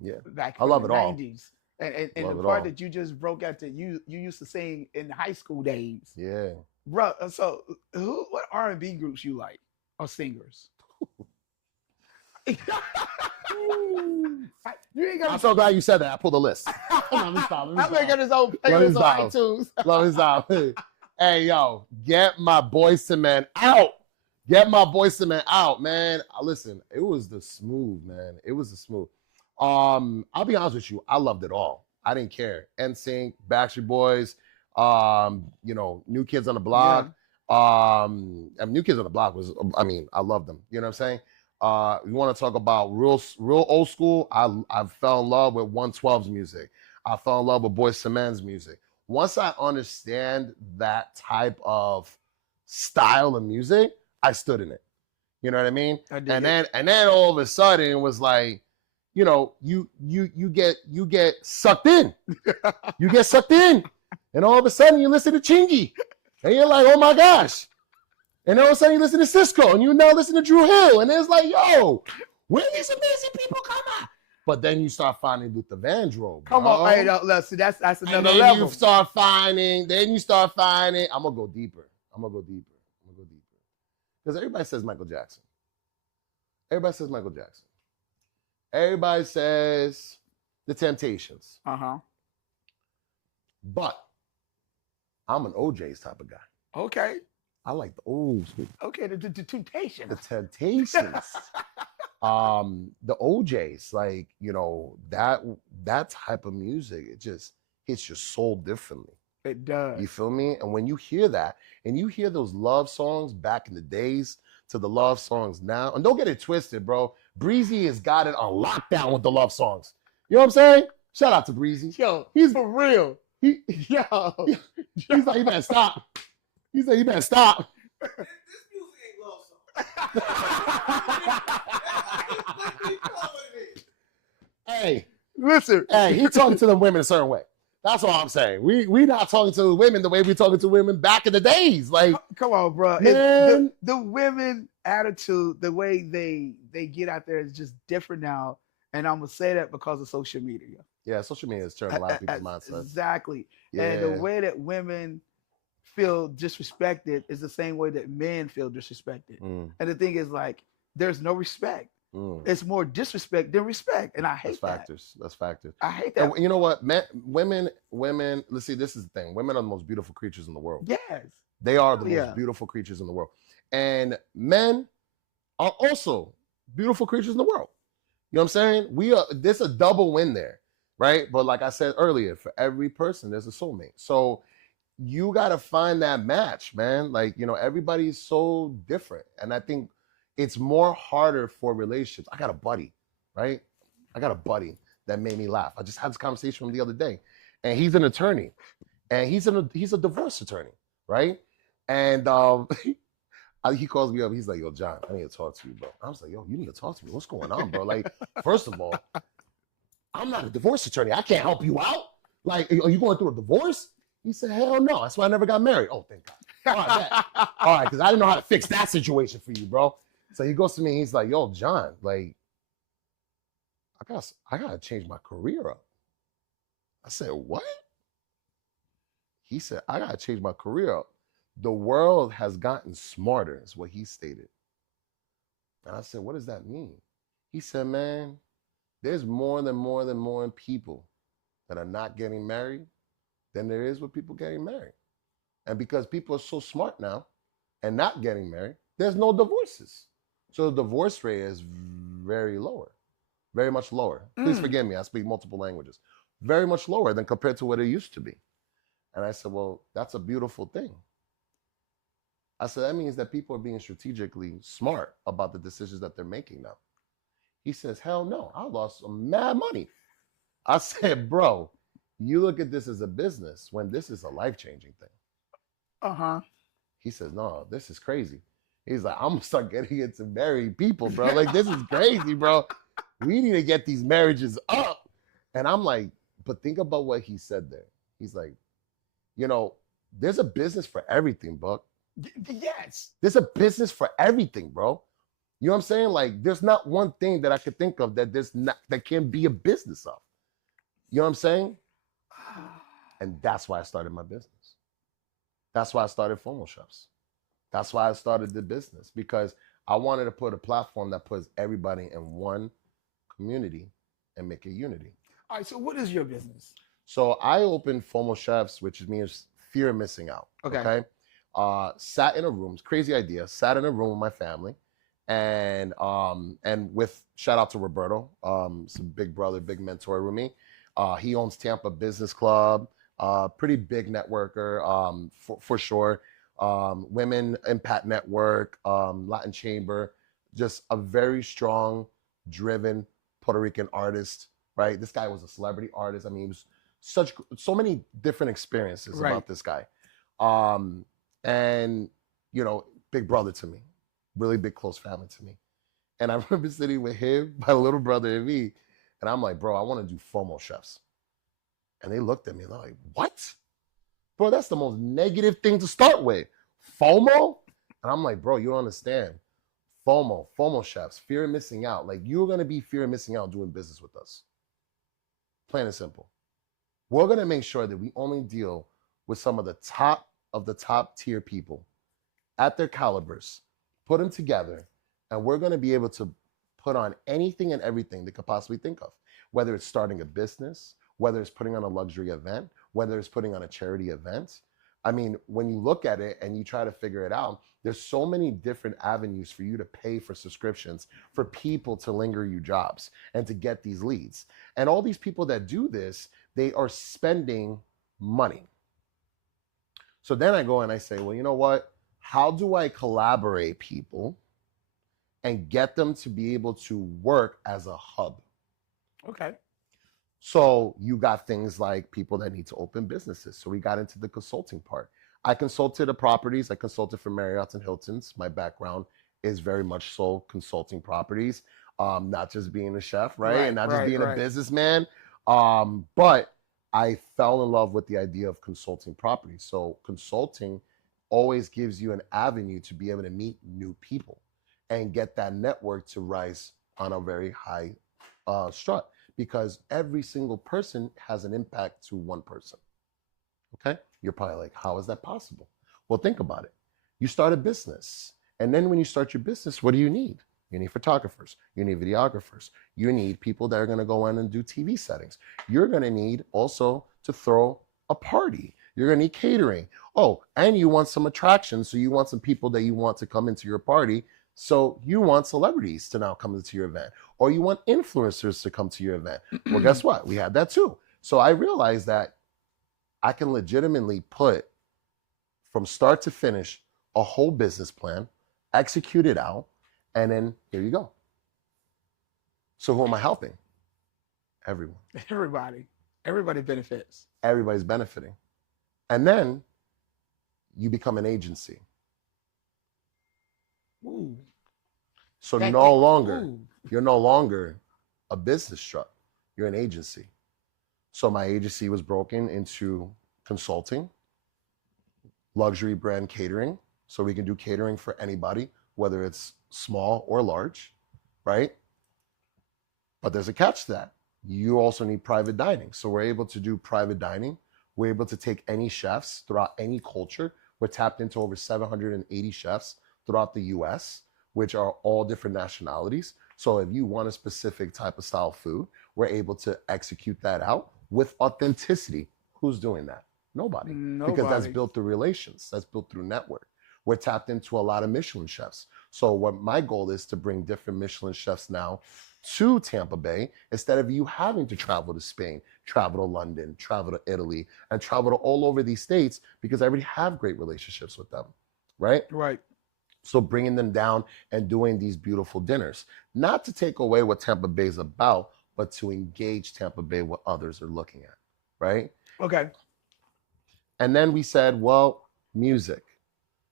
Yeah, back I love in it the all. 90s. And the part that you just broke out that you used to sing in high school days. Yeah. Bro, so what R&B groups you like or singers? I'm so glad you said that. I pulled a list. I'm making his own playlist on iTunes. Love his out. Hey, yo, get my Boys to Men out. Get my voice in out, man. Listen, it was the smooth, man. It was the smooth. I'll be honest with you, I loved it all. I didn't care. NSYNC, Backstreet Boys, you know, New Kids on the Block. New Kids on the Block was, I mean, I love them. You know what I'm saying? You want to talk about real old school? I fell in love with 112's music. I fell in love with Boyz II Men's music. Once I understand that type of style of music, I stood in it. You know what I mean? And then all of a sudden it was like, you know, you get sucked in. You get sucked in. And all of a sudden you listen to Chingy. And you're like, oh my gosh. And all of a sudden you listen to Cisco and you now listen to Drew Hill. And it's like, yo, where these amazing people come out? But then you start finding Luther Vandross. Come on, hey, see, that's another and then level. You start finding, I'm gonna go deeper. Because everybody says Michael Jackson. Everybody says the Temptations. But I'm an OJ's type of guy. Okay. I like the old school. Okay, the Temptations. The Temptations. The OJ's, like, you know, that type of music, it just hits your soul differently. It does. You feel me? And when you hear that, and you hear those love songs back in the days to the love songs now, and don't get it twisted, bro. Breezy has got it on lockdown with the love songs. You know what I'm saying? Shout out to Breezy. Yo, he's for real. He's like, you better stop. He said, you better stop. This music ain't love song. Hey, listen. Hey, he talking to the women a certain way. That's all I'm saying. We not talking to the women the way we talking to women back in the days. Like, come on, bro. Man. The women attitude, the way they get out there is just different now. And I'm gonna say that because of social media. Yeah, social media has turned a lot of people's mindsets. Exactly. Yeah. And the way that women feel disrespected is the same way that men feel disrespected. And the thing is, like, there's no respect. It's more disrespect than respect, and I hate that. That's factors. I hate that. And you know what? Women. Let's see. This is the thing. Women are the most beautiful creatures in the world. Yes, they are the most beautiful creatures in the world, and men are also beautiful creatures in the world. You know what I'm saying? There's a double win there, right? But like I said earlier, for every person, there's a soulmate. So you got to find that match, man. Like, you know, everybody's so different, and I think it's more harder for relationships. I got a buddy, right? I got a buddy that made me laugh. I just had this conversation with him the other day, and he's an attorney, and he's a divorce attorney, right? And he calls me up. He's like, "Yo, John, I need to talk to you, bro." I was like, "Yo, you need to talk to me. What's going on, bro? Like, first of all, I'm not a divorce attorney. I can't help you out. Like, are you going through a divorce?" He said, "Hell no. That's why I never got married." Oh, thank God. All right, all right, because I didn't know how to fix that situation for you, bro. So he goes to me, he's like, "Yo, John, like, I gotta change my career up." I said, "What?" He said, "I gotta change my career up. The world has gotten smarter," is what he stated. And I said, "What does that mean?" He said, "Man, there's more than people that are not getting married than there is with people getting married. And because people are so smart now and not getting married, there's no divorces. So the divorce rate is very much lower. Please forgive me, I speak multiple languages. Very much lower than compared to what it used to be." And I said, "Well, that's a beautiful thing." I said, "That means that people are being strategically smart about the decisions that they're making now." He says, "Hell no, I lost some mad money." I said, "Bro, you look at this as a business when this is a life-changing thing." He says, "No, this is crazy." He's like, "I'm gonna start getting into married people, bro. Like, this is crazy, bro. We need to get these marriages up." And I'm like, but think about what he said there. He's like, you know, there's a business for everything, Buck. Yes. There's a business for everything, bro. You know what I'm saying? Like, there's not one thing that I could think of that can be a business of. You know what I'm saying? And that's why I started my business. That's why I started Fomo Chefs. That's why I started the business, because I wanted to put a platform that puts everybody in one community and make it unity. All right, so what is your business? So I opened Fomo Chefs, which means fear of missing out. Okay. sat in a room, crazy idea, sat in a room with my family, and with shout out to Roberto, he's a big brother, big mentor with me. He owns Tampa Business Club, pretty big networker, for sure. Women Impact Network, Latin Chamber, just a very strong, driven Puerto Rican artist, right? This guy was a celebrity artist. I mean, he was so many different experiences Right. about this guy. And you know, big brother to me, really big close family to me. And I remember sitting with him, my little brother, and me, and I'm like, bro, I want to do FOMO chefs. And they looked at me and they're like, what? Bro, that's the most negative thing to start with. FOMO? And I'm like, bro, you don't understand. FOMO chefs, fear of missing out. Like, you're going to be fear of missing out doing business with us. Plain and simple. We're going to make sure that we only deal with some of the top tier people at their calibers, put them together, and we're going to be able to put on anything and everything they could possibly think of, whether it's starting a business, whether it's putting on a luxury event, whether it's putting on a charity event. I mean, when you look at it and you try to figure it out, there's so many different avenues for you to pay for subscriptions, for people to linger you jobs and to get these leads. And all these people that do this, they are spending money. So then I go and I say, well, you know what? How do I collaborate people and get them to be able to work as a hub? Okay. So you got things like people that need to open businesses. So we got into the consulting part. I consulted the properties. I consulted for Marriott's and Hilton's. My background is very much so consulting properties, not just being a chef, right? And not just being a businessman. But I fell in love with the idea of consulting properties. So consulting always gives you an avenue to be able to meet new people and get that network to rise on a very high strut, because every single person has an impact to one person. Okay? You're probably like, how is that possible? Well, think about it. You start a business, and then when you start your business, what do you need? You need photographers, you need videographers, you need people that are going to go in and do TV settings. You're going to need also to throw a party. You're going to need catering. Oh, and you want some attractions, so you want some people that you want to come into your party. So you want celebrities to now come into your event, or you want influencers to come to your event. Well, guess what? We had that too. So I realized that I can legitimately put from start to finish a whole business plan, execute it out, and then here you go. So who am I helping? Everyone. Everybody benefits. Everybody's benefiting. And then you become an agency. Ooh. So you're no longer a business truck. You're an agency. So my agency was broken into consulting, luxury brand catering. So we can do catering for anybody, whether it's small or large, right? But there's a catch to that. You also need private dining. So we're able to do private dining. We're able to take any chefs throughout any culture. We're tapped into over 780 chefs throughout the US, which are all different nationalities. So if you want a specific type of style food, we're able to execute that out with authenticity. Who's doing that? Nobody. Because that's built through relations. That's built through network. We're tapped into a lot of Michelin chefs. So what my goal is to bring different Michelin chefs now to Tampa Bay, instead of you having to travel to Spain, travel to London, travel to Italy, and travel to all over these states, because I already have great relationships with them, right? Right. So bringing them down and doing these beautiful dinners, not to take away what Tampa Bay is about, but to engage Tampa Bay what others are looking at, right? Okay. And then we said, well, music.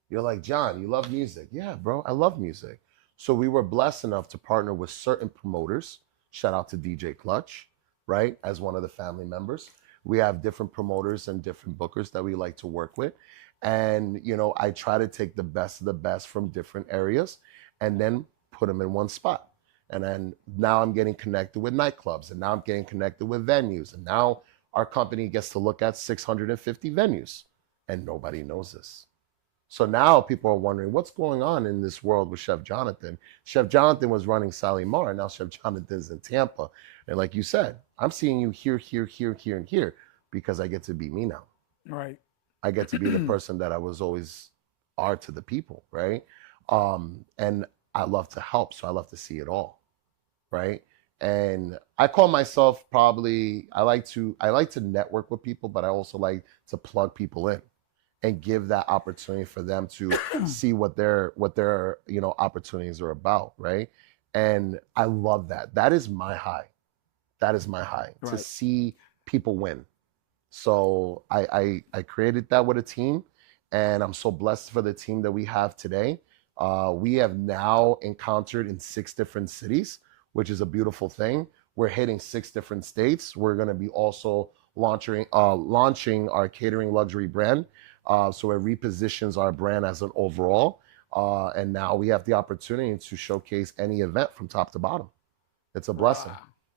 You're like, John, you love music. Yeah, bro, I love music. So we were blessed enough to partner with certain promoters. Shout out to DJ Clutch, right? As one of the family members. We have different promoters and different bookers that we like to work with. And, you know, I try to take the best of the best from different areas and then put them in one spot. And then now I'm getting connected with nightclubs, and now I'm getting connected with venues. And now our company gets to look at 650 venues, and nobody knows this. So now people are wondering what's going on in this world with Chef Johnathan. Chef Johnathan was running Sally Mar, and now Chef Jonathan's in Tampa. And like you said, I'm seeing you here, and here, because I get to be me now. Right. I get to be the person that I was always are to the people, right? And I love to help, so I love to see it all, right? And I call myself probably I like to network with people, but I also like to plug people in and give that opportunity for them to see what their opportunities are about, right? And I love that. That is my high. That is my high to Right. see people win. So I created that with a team, and I'm so blessed for the team that we have today. We have now encountered in 6 different cities, which is a beautiful thing. We're hitting 6 different states. We're going to be also launching our catering luxury brand. So it repositions our brand as an overall. And now we have the opportunity to showcase any event from top to bottom. It's a blessing.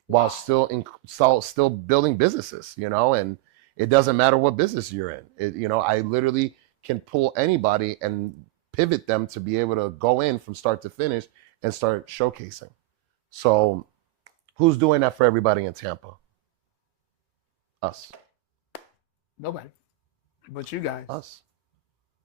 While still building businesses, and it doesn't matter what business you're in. I literally can pull anybody and pivot them to be able to go in from start to finish and start showcasing. So who's doing that for everybody in Tampa? Us. Nobody. But you guys. Us.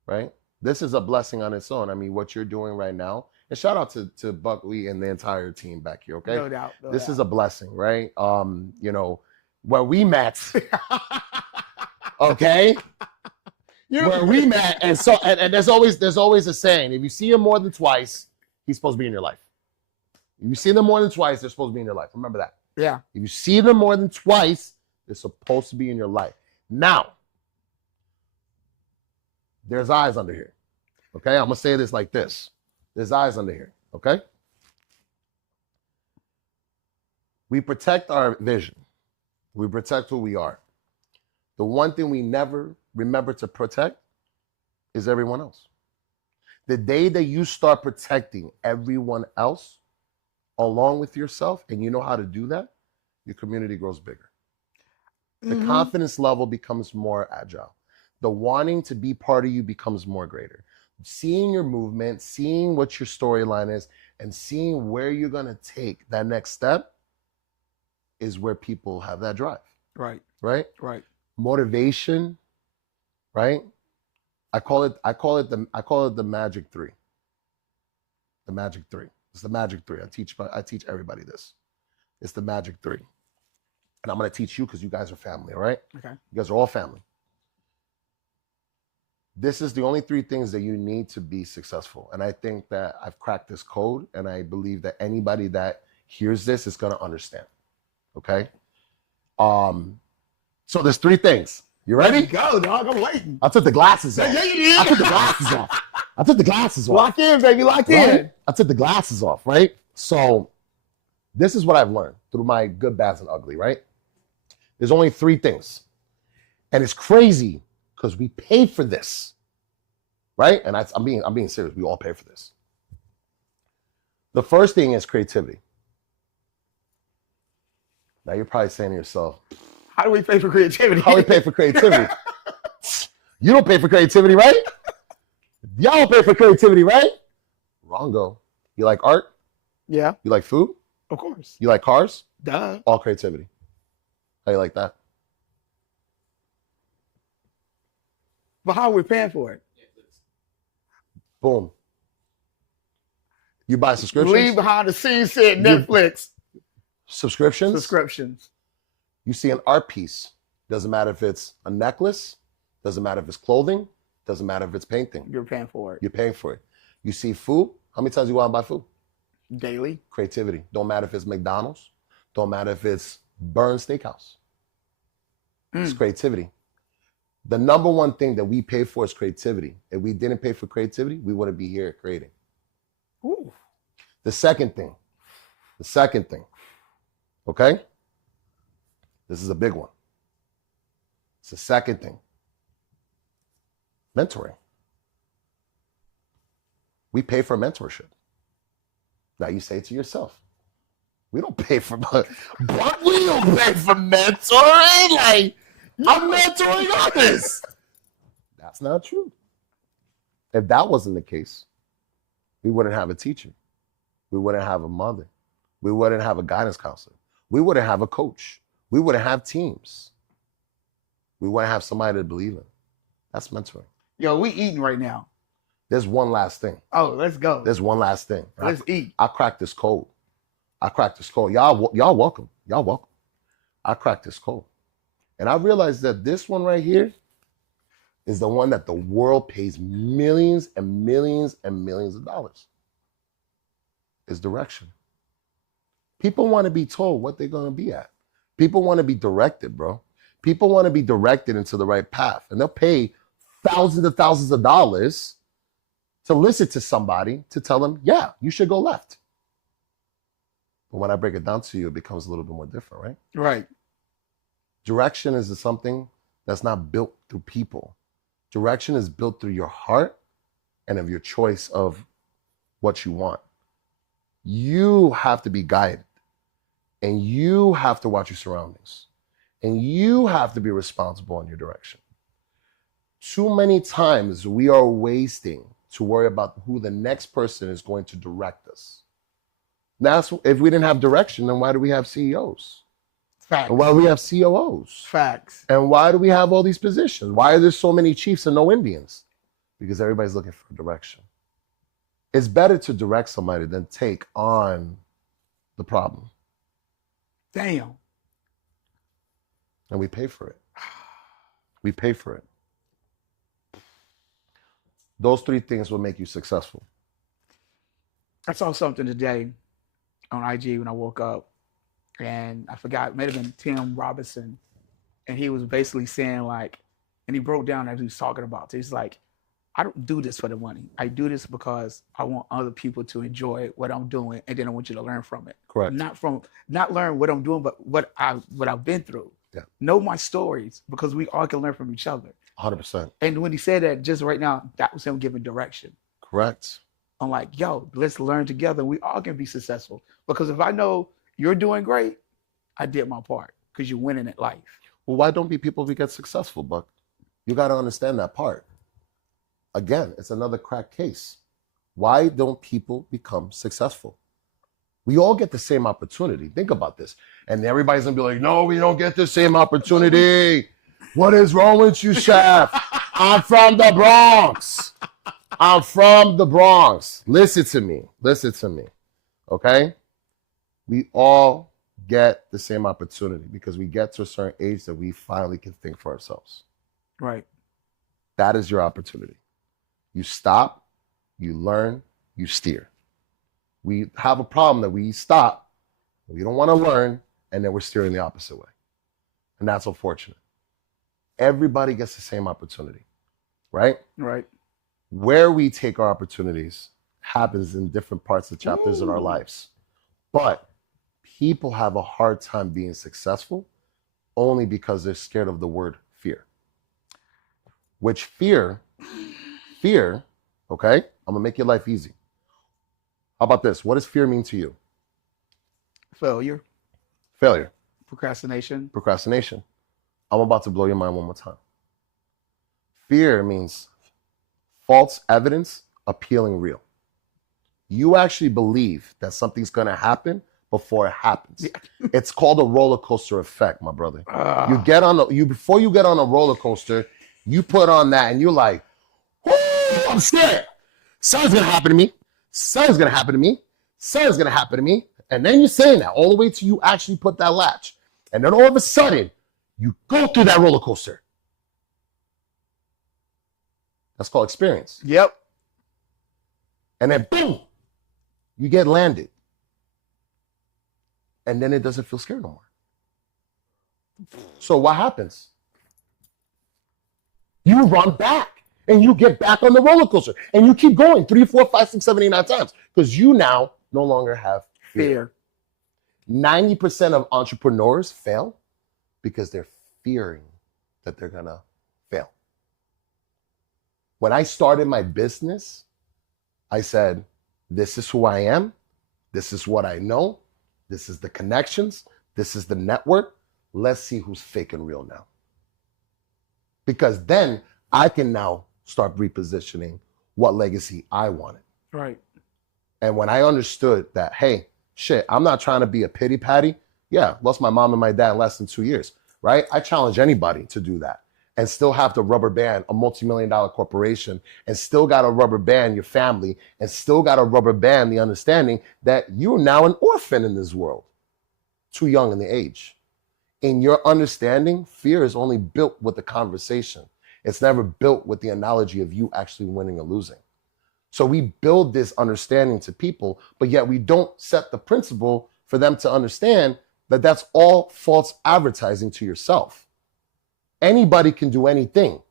Right? This is a blessing on its own. I mean, what you're doing right now. And shout out to Buck Wit and the entire team back here, okay? No doubt. This is a blessing, right? Where we met, okay? Where we met, and there's always a saying: if you see him more than twice, he's supposed to be in your life. If you see them more than twice, they're supposed to be in your life. Remember that. Yeah. If you see them more than twice, they're supposed to be in your life. Now, there's eyes under here. Okay, I'm gonna say this like this. There's eyes under here. Okay. We protect our vision. We protect who we are. The one thing we never remember to protect is everyone else. The day that you start protecting everyone else along with yourself, and you know how to do that, your community grows bigger. The confidence level becomes more agile. The wanting to be part of you becomes more greater. Seeing your movement, seeing what your storyline is, and seeing where you're going to take that next step is where people have that drive. Right. Right? Right. Motivation, right? I call it the magic 3. The magic 3. It's the magic 3. I teach everybody this. It's the magic 3. And I'm going to teach you because you guys are family, all right? Okay. You guys are all family. This is the only 3 things that you need to be successful. And I think that I've cracked this code, and I believe that anybody that hears this is going to understand. Okay? So there's 3 things. You ready? Go, dog. I'm waiting. I took the glasses off. Yeah, you did. I took the glasses off. I took the glasses off. Lock in, baby. Lock Right? in. I took the glasses off, right? So this is what I've learned through my good, bad, and ugly, right? There's only 3 things. And it's crazy because we pay for this, right? And I'm being serious. We all pay for this. The first thing is creativity. Now you're probably saying to yourself, How do we pay for creativity? how do we pay for creativity? You don't pay for creativity, right? Y'all don't pay for creativity, right? Wrongo. You like art? Yeah, You like food? of course. You like cars? Duh. All creativity. How you like that? But how are we paying for it? Boom. You buy subscriptions? Leave behind the scenes said Netflix. Subscriptions? Subscriptions. You see an art piece. Doesn't matter if it's a necklace. Doesn't matter if it's clothing. Doesn't matter if it's painting. You're paying for it. You're paying for it. You see food. How many times you go out and buy food? Daily. Creativity. Don't matter if it's McDonald's. Don't matter if it's Burns Steakhouse. It's creativity. The number one thing that we pay for is creativity. If we didn't pay for creativity, we wouldn't be here creating. Ooh. The second thing, okay? This is a big one. It's the second thing. Mentoring. We pay for mentorship. Now you say to yourself, we don't pay for, but we don't pay for mentoring. Like, I'm mentoring others. That's not true. If that wasn't the case, we wouldn't have a teacher. We wouldn't have a mother. We wouldn't have a guidance counselor. We wouldn't have a coach. We wouldn't have teams. We wouldn't have somebody to believe in. That's mentoring. Yo, we eating right now. There's one last thing. Oh, let's go. There's one last thing. Let's eat. I cracked this code. Y'all welcome. Y'all welcome. I cracked this code. And I realized that this one right here is the one that the world pays millions and millions and millions of dollars. Is direction. People want to be told what they're going to be at. People want to be directed, bro. People want to be directed into the right path. And they'll pay thousands of dollars to listen to somebody to tell them, yeah, you should go left. But when I break it down to you, it becomes a little bit more different, right? Right. Direction is something that's not built through people. Direction is built through your heart and of your choice of what you want. You have to be guided, and you have to watch your surroundings, and you have to be responsible in your direction. Too many times we are wasting to worry about who the next person is going to direct us. That's if we didn't have direction, then why do we have CEOs? Facts. And why do we have COOs? Facts. And why do we have all these positions? Why are there so many chiefs and no Indians? Because everybody's looking for direction. It's better to direct somebody than take on the problem. Damn. And we pay for it. We pay for it. Those three things will make you successful. I saw something today on IG when I woke up, and I forgot, it might have been Tim Robinson, and he was basically saying like, and he broke down as he was talking about it. He's like, I don't do this for the money. I do this because I want other people to enjoy what I'm doing, and then I want you to learn from it. Correct. Not learn what I'm doing, but what I've been through. Yeah. Know my stories, because we all can learn from each other. 100%. And when he said that just right now, that was him giving direction. Correct. I'm like, yo, let's learn together. We all can be successful. Because if I know you're doing great, I did my part, because you're winning at life. Well, why don't people get successful, Buck? You got to understand that part. Again, it's another crack case. Why don't people become successful? We all get the same opportunity. Think about this. And everybody's going to be like, no, we don't get the same opportunity. What is wrong with you, Chef? I'm from the Bronx. I'm from the Bronx. Listen to me. Listen to me. Okay? We all get the same opportunity because we get to a certain age that we finally can think for ourselves. Right. That is your opportunity. You stop, you learn, you steer. We have a problem that we stop, we don't want to learn, and then we're steering the opposite way. And that's unfortunate. Everybody gets the same opportunity, right? Right. Where we take our opportunities happens in different parts of chapters in our lives. But people have a hard time being successful only because they're scared of the word fear. Which fear, okay? I'm gonna make your life easy. How about this? What does fear mean to you? Failure. Failure. Procrastination. Procrastination. I'm about to blow your mind one more time. Fear means false evidence appealing real. You actually believe that something's gonna happen before it happens. Yeah. It's called a roller coaster effect, my brother. You get on before you get on a roller coaster, you put on that and you're like, oh, I'm scared. Something's gonna happen to me. Something's gonna happen to me. Something's gonna happen to me. And then you're saying that all the way till you actually put that latch. And then all of a sudden, you go through that roller coaster. That's called experience. Yep. And then boom, you get landed. And then it doesn't feel scary no more. So what happens? You run back and you get back on the roller coaster and you keep going 3, 4, 5, 6, 7, 8, 9 times because you now no longer have fear. 90% of entrepreneurs fail because they're fearing that they're gonna fail. When I started my business, I said, this is who I am. This is what I know. This is the connections. This is the network. Let's see who's fake and real now. Because then I can now start repositioning what legacy I wanted. Right. And when I understood that, hey, shit, I'm not trying to be a pity patty. Yeah, lost my mom and my dad in less than 2 years, right? I challenge anybody to do that. and still have to rubber band a multi-million-dollar corporation, and still got to rubber band your family, and still got to rubber band the understanding that you're now an orphan in this world, too young in the age. In your understanding, fear is only built with the conversation. It's never built with the analogy of you actually winning or losing. So we build this understanding to people, but yet we don't set the principle for them to understand that that's all false advertising to yourself. Anybody can do anything.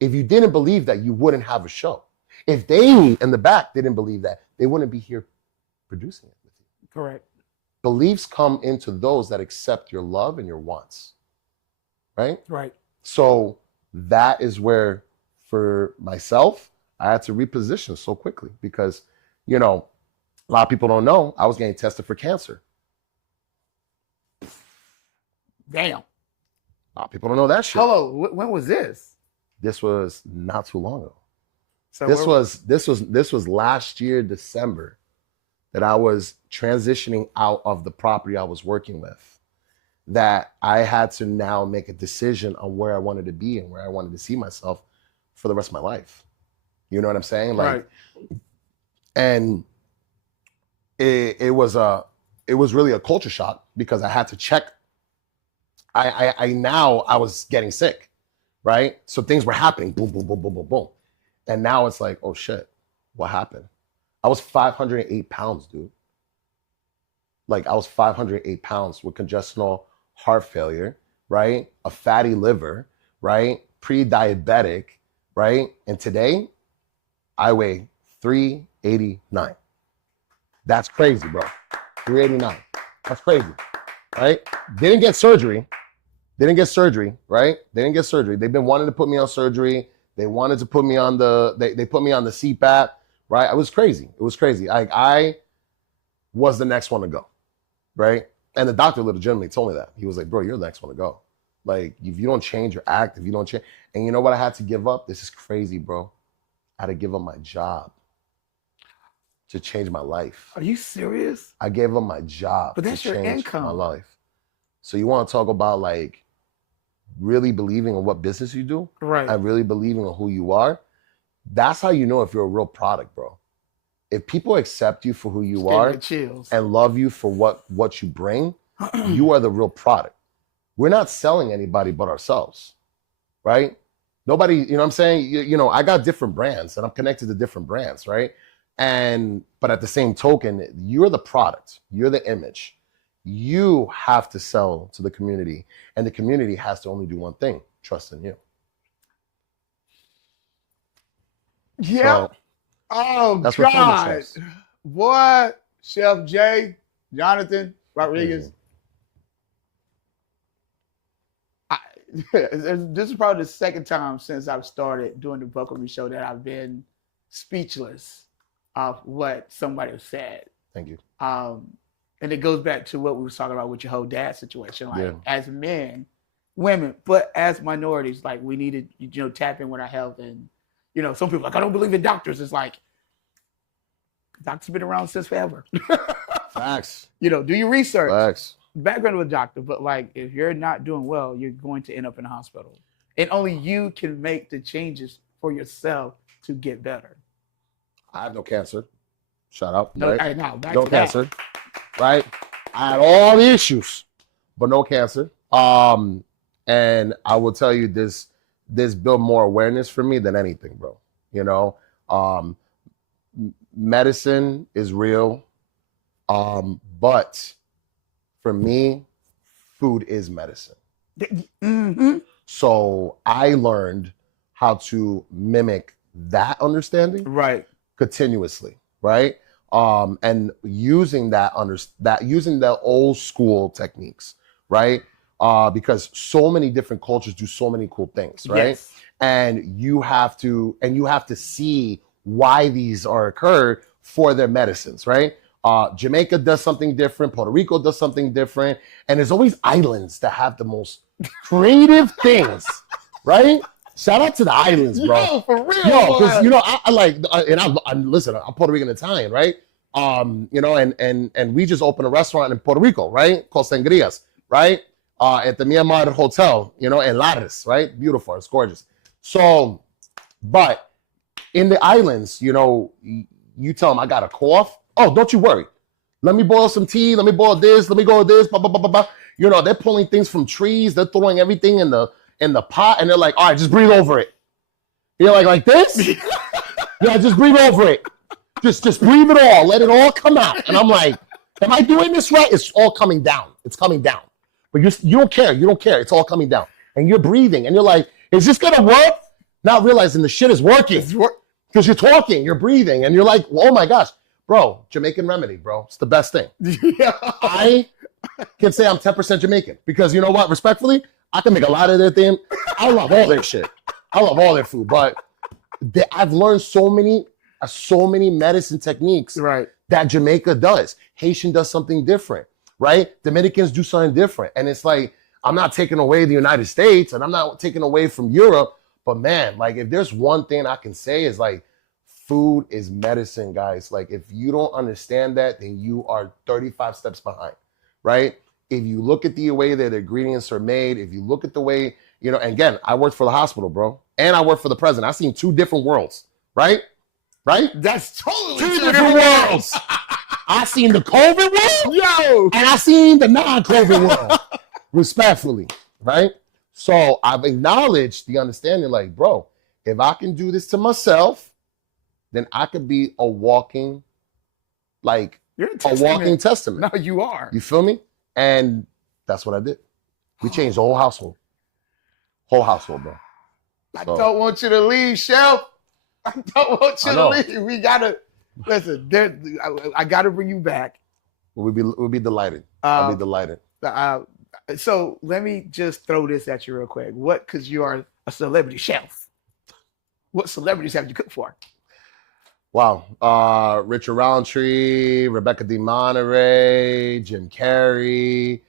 If you didn't believe that, you wouldn't have a show. If they in the back didn't believe that, they wouldn't be here producing it with you. Correct. Beliefs come into those that accept your love and your wants, right? Right. So that is where, for myself, I had to reposition so quickly because, you know, a lot of people don't know I was getting tested for cancer. Damn. A lot of people don't know that shit. Hello. When was this? This was not too long ago. So This was last year, December, that I was transitioning out of the property I was working with, that I had to now make a decision on where I wanted to be and where I wanted to see myself for the rest of my life. You know what I'm saying? Like, right. And it was really a culture shock because I had to check. I was getting sick, right? So things were happening, boom, boom, boom, boom, boom, boom. And now it's like, oh shit, what happened? I was 508 pounds, dude. Like I was 508 pounds with congestional heart failure, right? A fatty liver, right? Pre-diabetic, right? And today, I weigh 389. That's crazy, bro. 389. That's crazy, right? Didn't get surgery, right? They didn't get surgery. They've been wanting to put me on surgery. They wanted to put me on they put me on the CPAP, right? It was crazy. It was crazy. I was the next one to go, right? And the doctor legitimately told me that. He was like, bro, you're the next one to go. Like, if you don't change your act, if you don't change. And you know what I had to give up? This is crazy, bro. I had to give up my job to change my life. Are you serious? I gave up my job But that's to your change income. my life. So you want to talk about like really believing in what business you do? Right. And really believing in who you are? That's how you know if you're a real product, bro. If people accept you for who you are chills. and love you for what you bring, you are the real product. We're not selling anybody but ourselves, right? Nobody, you know what I'm saying? You know, I got different brands and I'm connected to different brands, right? But at the same token, you're the product, you're the image. You have to sell to the community, and the community has to only do one thing: trust in you. Yeah. So, Oh, that's what God. famous is. Boy, Chef J, Johnathan Rodriguez. This is probably the second time since I've started doing the Buck Wit Me show that I've been speechless of what somebody has said. Thank you. And it goes back to what we were talking about with your whole dad situation. Like, Yeah. as men, women, but as minorities, like, we need to, tap in with our health. And, some people are like, I don't believe in doctors. It's like, doctors been around since forever. Facts. Do your research. Facts. Background of a doctor, but like, if you're not doing well, you're going to end up in a hospital. And only you can make the changes for yourself to get better. I have no cancer. Shout out. No, right? no, back No to that. cancer. Right? I had all the issues, but no cancer. And I will tell you this built more awareness for me than anything, bro. Medicine is real. But for me, food is medicine. Mm-hmm. So I learned how to mimic that understanding Right. continuously, right? And using using the old school techniques, right? Because so many different cultures do so many cool things, right? Yes. And you have to see why these are occurred for their medicines, right? Jamaica does something different. Puerto Rico does something different. And there's always islands that have the most creative things, right? Shout out to the islands, bro. Yo, for real. Yo, because I like, and listen, I'm Puerto Rican Italian, right? And we just opened a restaurant in Puerto Rico, right? Called Sangrias, right? at the Myanmar Hotel, you know, in Lares, right? Beautiful, it's gorgeous. So, but in the islands, you know, you tell them I got a cough. Oh, don't you worry. Let me boil some tea. Let me boil this. Let me go with this. Blah, blah, blah, blah, blah. You know, they're pulling things from trees. They're throwing everything in the pot, and they're like, all right, just breathe over it. You're like this? Yeah, just breathe over it. Just breathe it all. Let it all come out. And I'm like, am I doing this right? It's all coming down. It's coming down. But you don't care. You don't care. It's all coming down. And you're breathing. And you're like, is this going to work? Not realizing the shit is working. Because you're talking, you're breathing. And you're like, oh my gosh. Bro, Jamaican remedy, bro. It's the best thing. Yeah. I can say I'm 10% Jamaican. Because you know what? Respectfully, I can make a lot of their thing. I love all their shit. I love all their food. But I've learned so many medicine techniques that Jamaica does. Haitian does something different, right? Dominicans do something different. And it's like, I'm not taking away the United States and I'm not taking away from Europe, but man, like if there's one thing I can say is like, food is medicine, guys. Like if you don't understand that, then you are 35 steps behind, right? If you look at the way that the ingredients are made, if you look at the way, you know, and again, I worked for the hospital, bro. And I worked for the president. I've seen two different worlds, right? Right? That's totally two different worlds. I seen the COVID world, yo, and I seen the non-COVID world, respectfully, right? So I've acknowledged the understanding, like, bro, if I can do this to myself, then I could be a walking, like, you're a walking testament. No, you are. You feel me? And that's what I did. We changed the whole household. Whole household, bro. I don't want you to leave, Chef. I don't want you to leave. We gotta listen. I gotta bring you back. We'll be delighted. I'll be delighted. So let me just throw this at you real quick. What? Because you are a celebrity chef. What celebrities have you cooked for? Wow. Richard Roundtree, Rebecca De Monterey, Jim Carrey,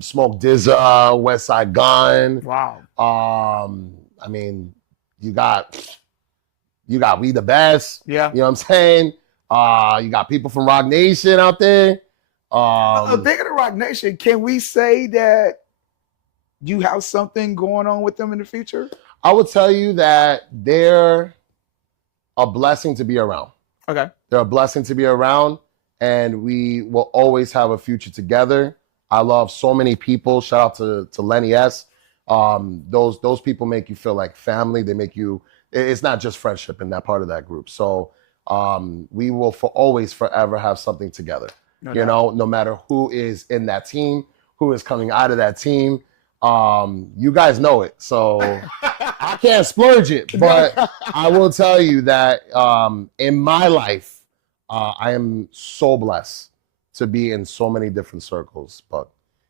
Smoke DZA, West Side Gun. Wow. I mean, you got We the Best. Yeah. You know what I'm saying? You got people from Rock Nation out there. Bigger than Rock Nation, can we say that you have something going on with them in the future? I would tell you that they're a blessing to be around. Okay. They're a blessing to be around, and we will always have a future together. I love so many people. Shout out to Lenny S. Those people make you feel like family. They make you, it's not just friendship in that part of that group. So we will always forever have something together. You know, no matter who is in that team, who is coming out of that team. You guys know it. So I can't splurge it, but I will tell you that in my life, I am so blessed to be in so many different circles. But,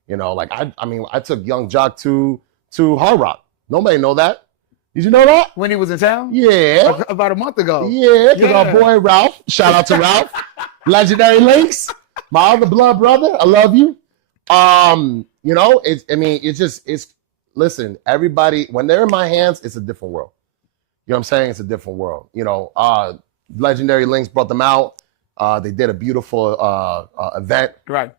you know, like, I mean, I took young Jock to Hard Rock. Nobody know that. Did you know that? When he was in town? Yeah. About a month ago. Yeah, because our boy Ralph, shout out to Ralph, Legendary Links, my other blood brother, I love you. You know, listen, everybody, when they're in my hands, it's a different world. You know what I'm saying? It's a different world. You know, Legendary Links brought them out. They did a beautiful event. Right.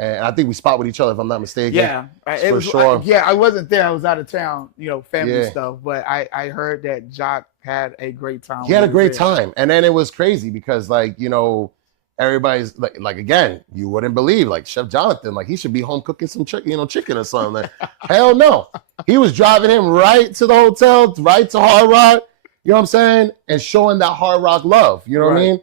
And I think we spot with each other, if I'm not mistaken. Yeah. For sure. I wasn't there. I was out of town, you know, family stuff. But I heard that Jock had a great time. He had a great time. And then it was crazy because, like, you know, everybody's like again, you wouldn't believe, like, Chef Johnathan, like, he should be home cooking some chicken or something. Like, hell no. He was driving him right to the hotel, right to Hard Rock, you know what I'm saying? And showing that Hard Rock love, you know what I mean?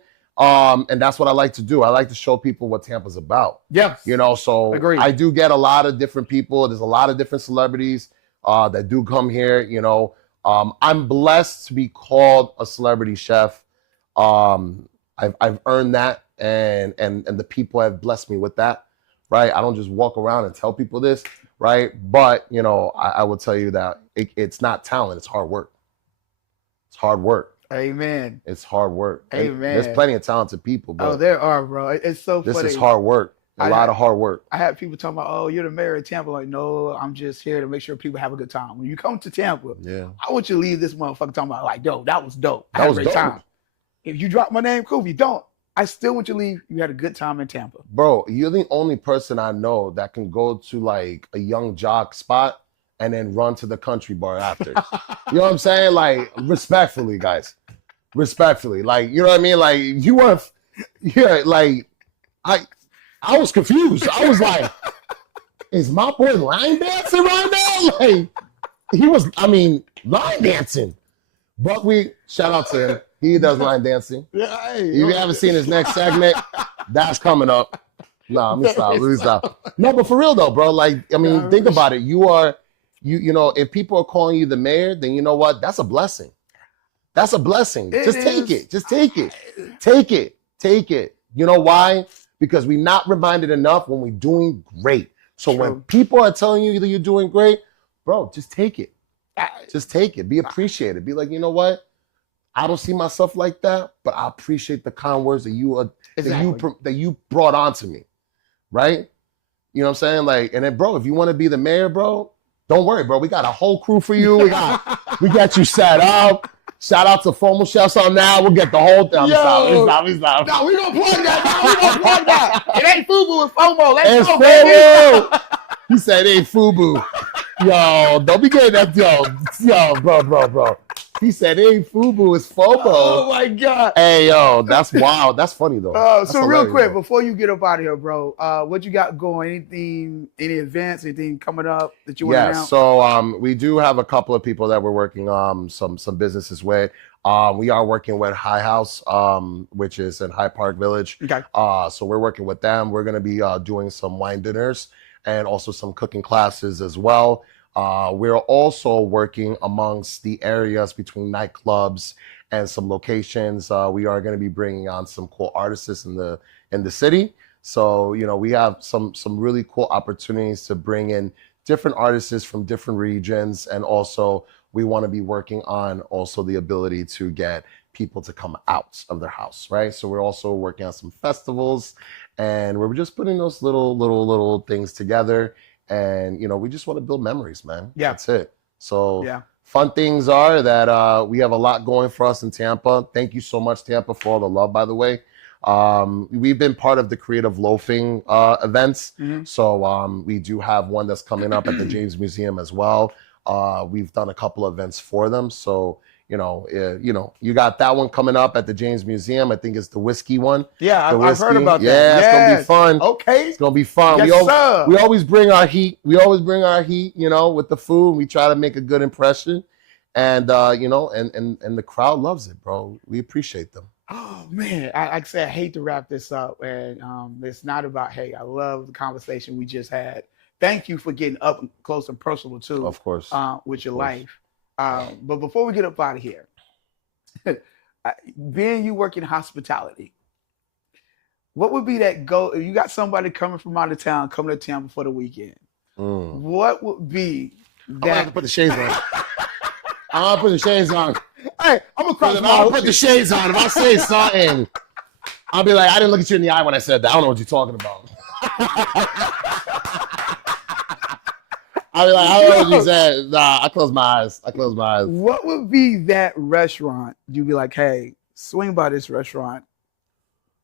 And that's what I like to do. I like to show people what Tampa's about. Yes. You know, so agreed. I do get a lot of different people. There's a lot of different celebrities that do come here, you know. I'm blessed to be called a celebrity chef. I've earned that. And the people have blessed me with that, right? I don't just walk around and tell people this, right? But, you know, I will tell you that it's not talent, it's hard work. It's hard work. Amen. It's hard work. Amen. There's plenty of talented people, but oh, there are, bro. It's so funny. This is hard work. A lot of hard work. I had people talking about, oh, you're the mayor of Tampa. Like, no, I'm just here to make sure people have a good time. When you come to Tampa, I want you to leave this motherfucker talking about, like, dope, that was dope. I had a great time. If you drop my name, cool. If you don't, I still want you to leave. You had a good time in Tampa. Bro, you're the only person I know that can go to like a young jock spot and then run to the country bar after. You know what I'm saying? Like, respectfully, guys. Respectfully. Like, you know what I mean? Like, you were, yeah, like, I was confused. I was like, is my boy line dancing right now? Like, he was, I mean, line dancing. Buck Wit, shout out to him. He does line dancing. Yeah, hey, If you haven't seen his next segment, that's coming up. Nah, let me stop. No, but for real though, bro. Like, I mean, think about it. You know, if people are calling you the mayor, then you know what? That's a blessing. That's a blessing. Just take it. Just take it. Take it. Take it. You know why? Because we're not reminded enough when we're doing great. So when people are telling you that you're doing great, bro, just take it. Just take it. Be appreciated. Be like, you know what? I don't see myself like that, but I appreciate the kind words that you brought onto me, right? You know what I'm saying? Like, and then, bro, if you want to be the mayor, bro, don't worry, bro. We got a whole crew for you. We got you set up. Shout out to Formal Chefs on now. We'll get the whole thing. Stop. No, we gonna plug that. No, we gonna plug that. It ain't FUBU, it's FOMO. Let's go, FOMO. Baby. He said it ain't FUBU. Yo, don't be getting that. Yo, bro. He said it ain't FUBU, it's FOMO. Oh my God. Hey, yo, that's wild. That's funny though. So real quick, before you get up out of here, bro, what you got going? Anything, any events, anything coming up that you want to announce? So we do have a couple of people that we're working some businesses with. We are working with High House, which is in Hyde Park Village. Okay. So we're working with them. We're gonna be doing some wine dinners and also some cooking classes as well. We're also working amongst the areas between nightclubs and some locations. We are going to be bringing on some cool artists in the city. So, you know, we have some really cool opportunities to bring in different artists from different regions. And also we want to be working on also the ability to get people to come out of their house, right? So we're also working on some festivals and we're just putting those little things together. And, you know, we just want to build memories, man. Yeah. That's it. So fun things are that we have a lot going for us in Tampa. Thank you so much, Tampa, for all the love, by the way. We've been part of the creative loafing events. Mm-hmm. So we do have one that's coming up at the James Museum as well. We've done a couple of events for them. So, you know, you got that one coming up at the James Museum. I think it's the whiskey one. Yeah, I've heard about that. Yeah, it's gonna be fun. Okay, it's gonna be fun. Yes, we always bring our heat. You know, with the food. We try to make a good impression, and you know, and the crowd loves it, bro. We appreciate them. Oh man, like I said, I hate to wrap this up, and it's not about hate. I love the conversation we just had. Thank you for getting up close and personal too. Of course, with your life. But before we get up out of here, being you work in hospitality, what would be that goal? If you got somebody coming from out of town, coming to Tampa for the weekend, what would be that? I'm gonna have to put the shades on. I'm gonna put the shades on. Hey, I'm gonna put the shades on. If I say something, I'll be like, I didn't look at you in the eye when I said that. I don't know what you're talking about. I'll be like, I don't know what you said. Nah, I close my eyes. What would be that restaurant? You'd be like, hey, swing by this restaurant.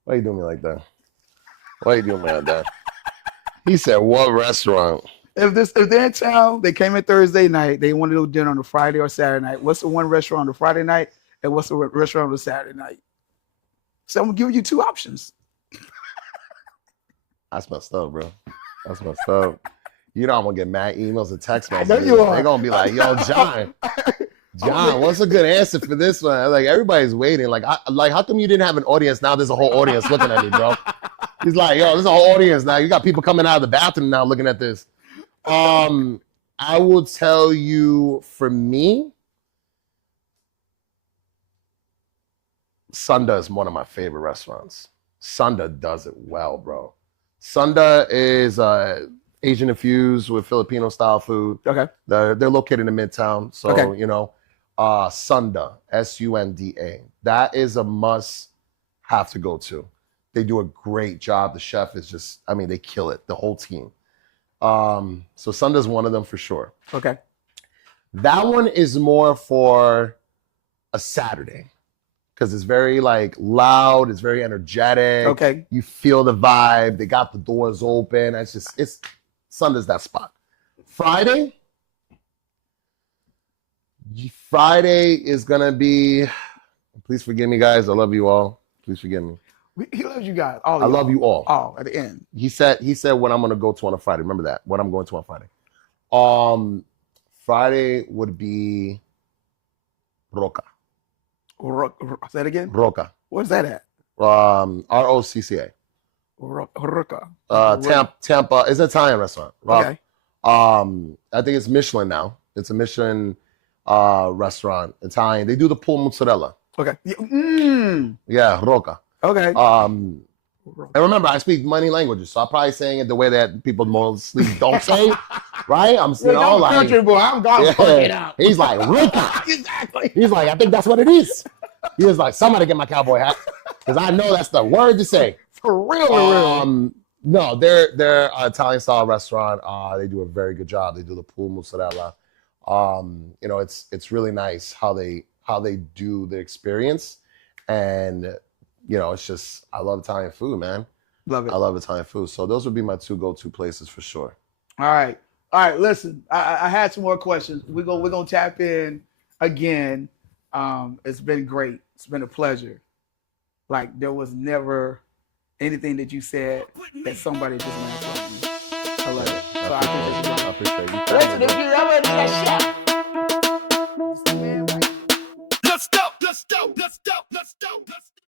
Why you doing me like that? Why you doing me like that? He said, what restaurant? If they're in town, they came in Thursday night, they want to do dinner on a Friday or Saturday night. What's the one restaurant on the Friday night and what's the restaurant on the Saturday night? So I'm giving you two options. That's messed up, bro. That's messed up. You know I'm gonna get mad emails and text I messages. know you are. They're gonna be like, yo, John, what's a good answer for this one? Like, everybody's waiting. Like, how come you didn't have an audience? Now there's a whole audience looking at me, bro. He's like, yo, there's a whole audience now. You got people coming out of the bathroom now looking at this. I will tell you, for me, Sunda is one of my favorite restaurants. Sunda does it well, bro. Sunda is Asian infused with Filipino style food. Okay. They're located in Midtown. So, okay. You know, Sunda, Sunda. That is a must have to go to. They do a great job. The chef is just, I mean, they kill it, the whole team. So Sunda's one of them for sure. Okay. That one is more for a Saturday. because it's very like loud. It's very energetic. Okay. You feel the vibe. They got the doors open. It's Sunday's that spot. Friday is gonna be. Please forgive me, guys. I love you all. Please forgive me. He loves you guys. All I love you all. All at the end. He said what I'm gonna go to on a Friday. Remember that. What I'm going to on Friday. Friday would be Roca. Say that again. Roca. Where's that at? ROCCA. Roca. Tampa. It's an Italian restaurant. Okay. I think it's Michelin now. It's a Michelin restaurant, Italian. They do the pulled mozzarella. Okay. Yeah, Roca. Okay. And remember, I speak many languages, so I'm probably saying it the way that people mostly don't say it, right? I'm I'm a country boy. I'm gonna fuck it up. He's like, Roca. Exactly. He's like, I think that's what it is. He was like, somebody get my cowboy hat, because I know that's the word to say. For real. No, they're an Italian style restaurant. They do a very good job. They do the pulled mozzarella. You know, it's really nice how they do the experience, and you know, it's just I love Italian food, man. Love it. I love Italian food. So those would be my two go-to places for sure. All right. Listen, I had some more questions. We're gonna tap in again. It's been great. It's been a pleasure. Like there was never anything that you said that somebody just went from you. I love it. So I appreciate you. Listen, if you ever need a chef. Let's go.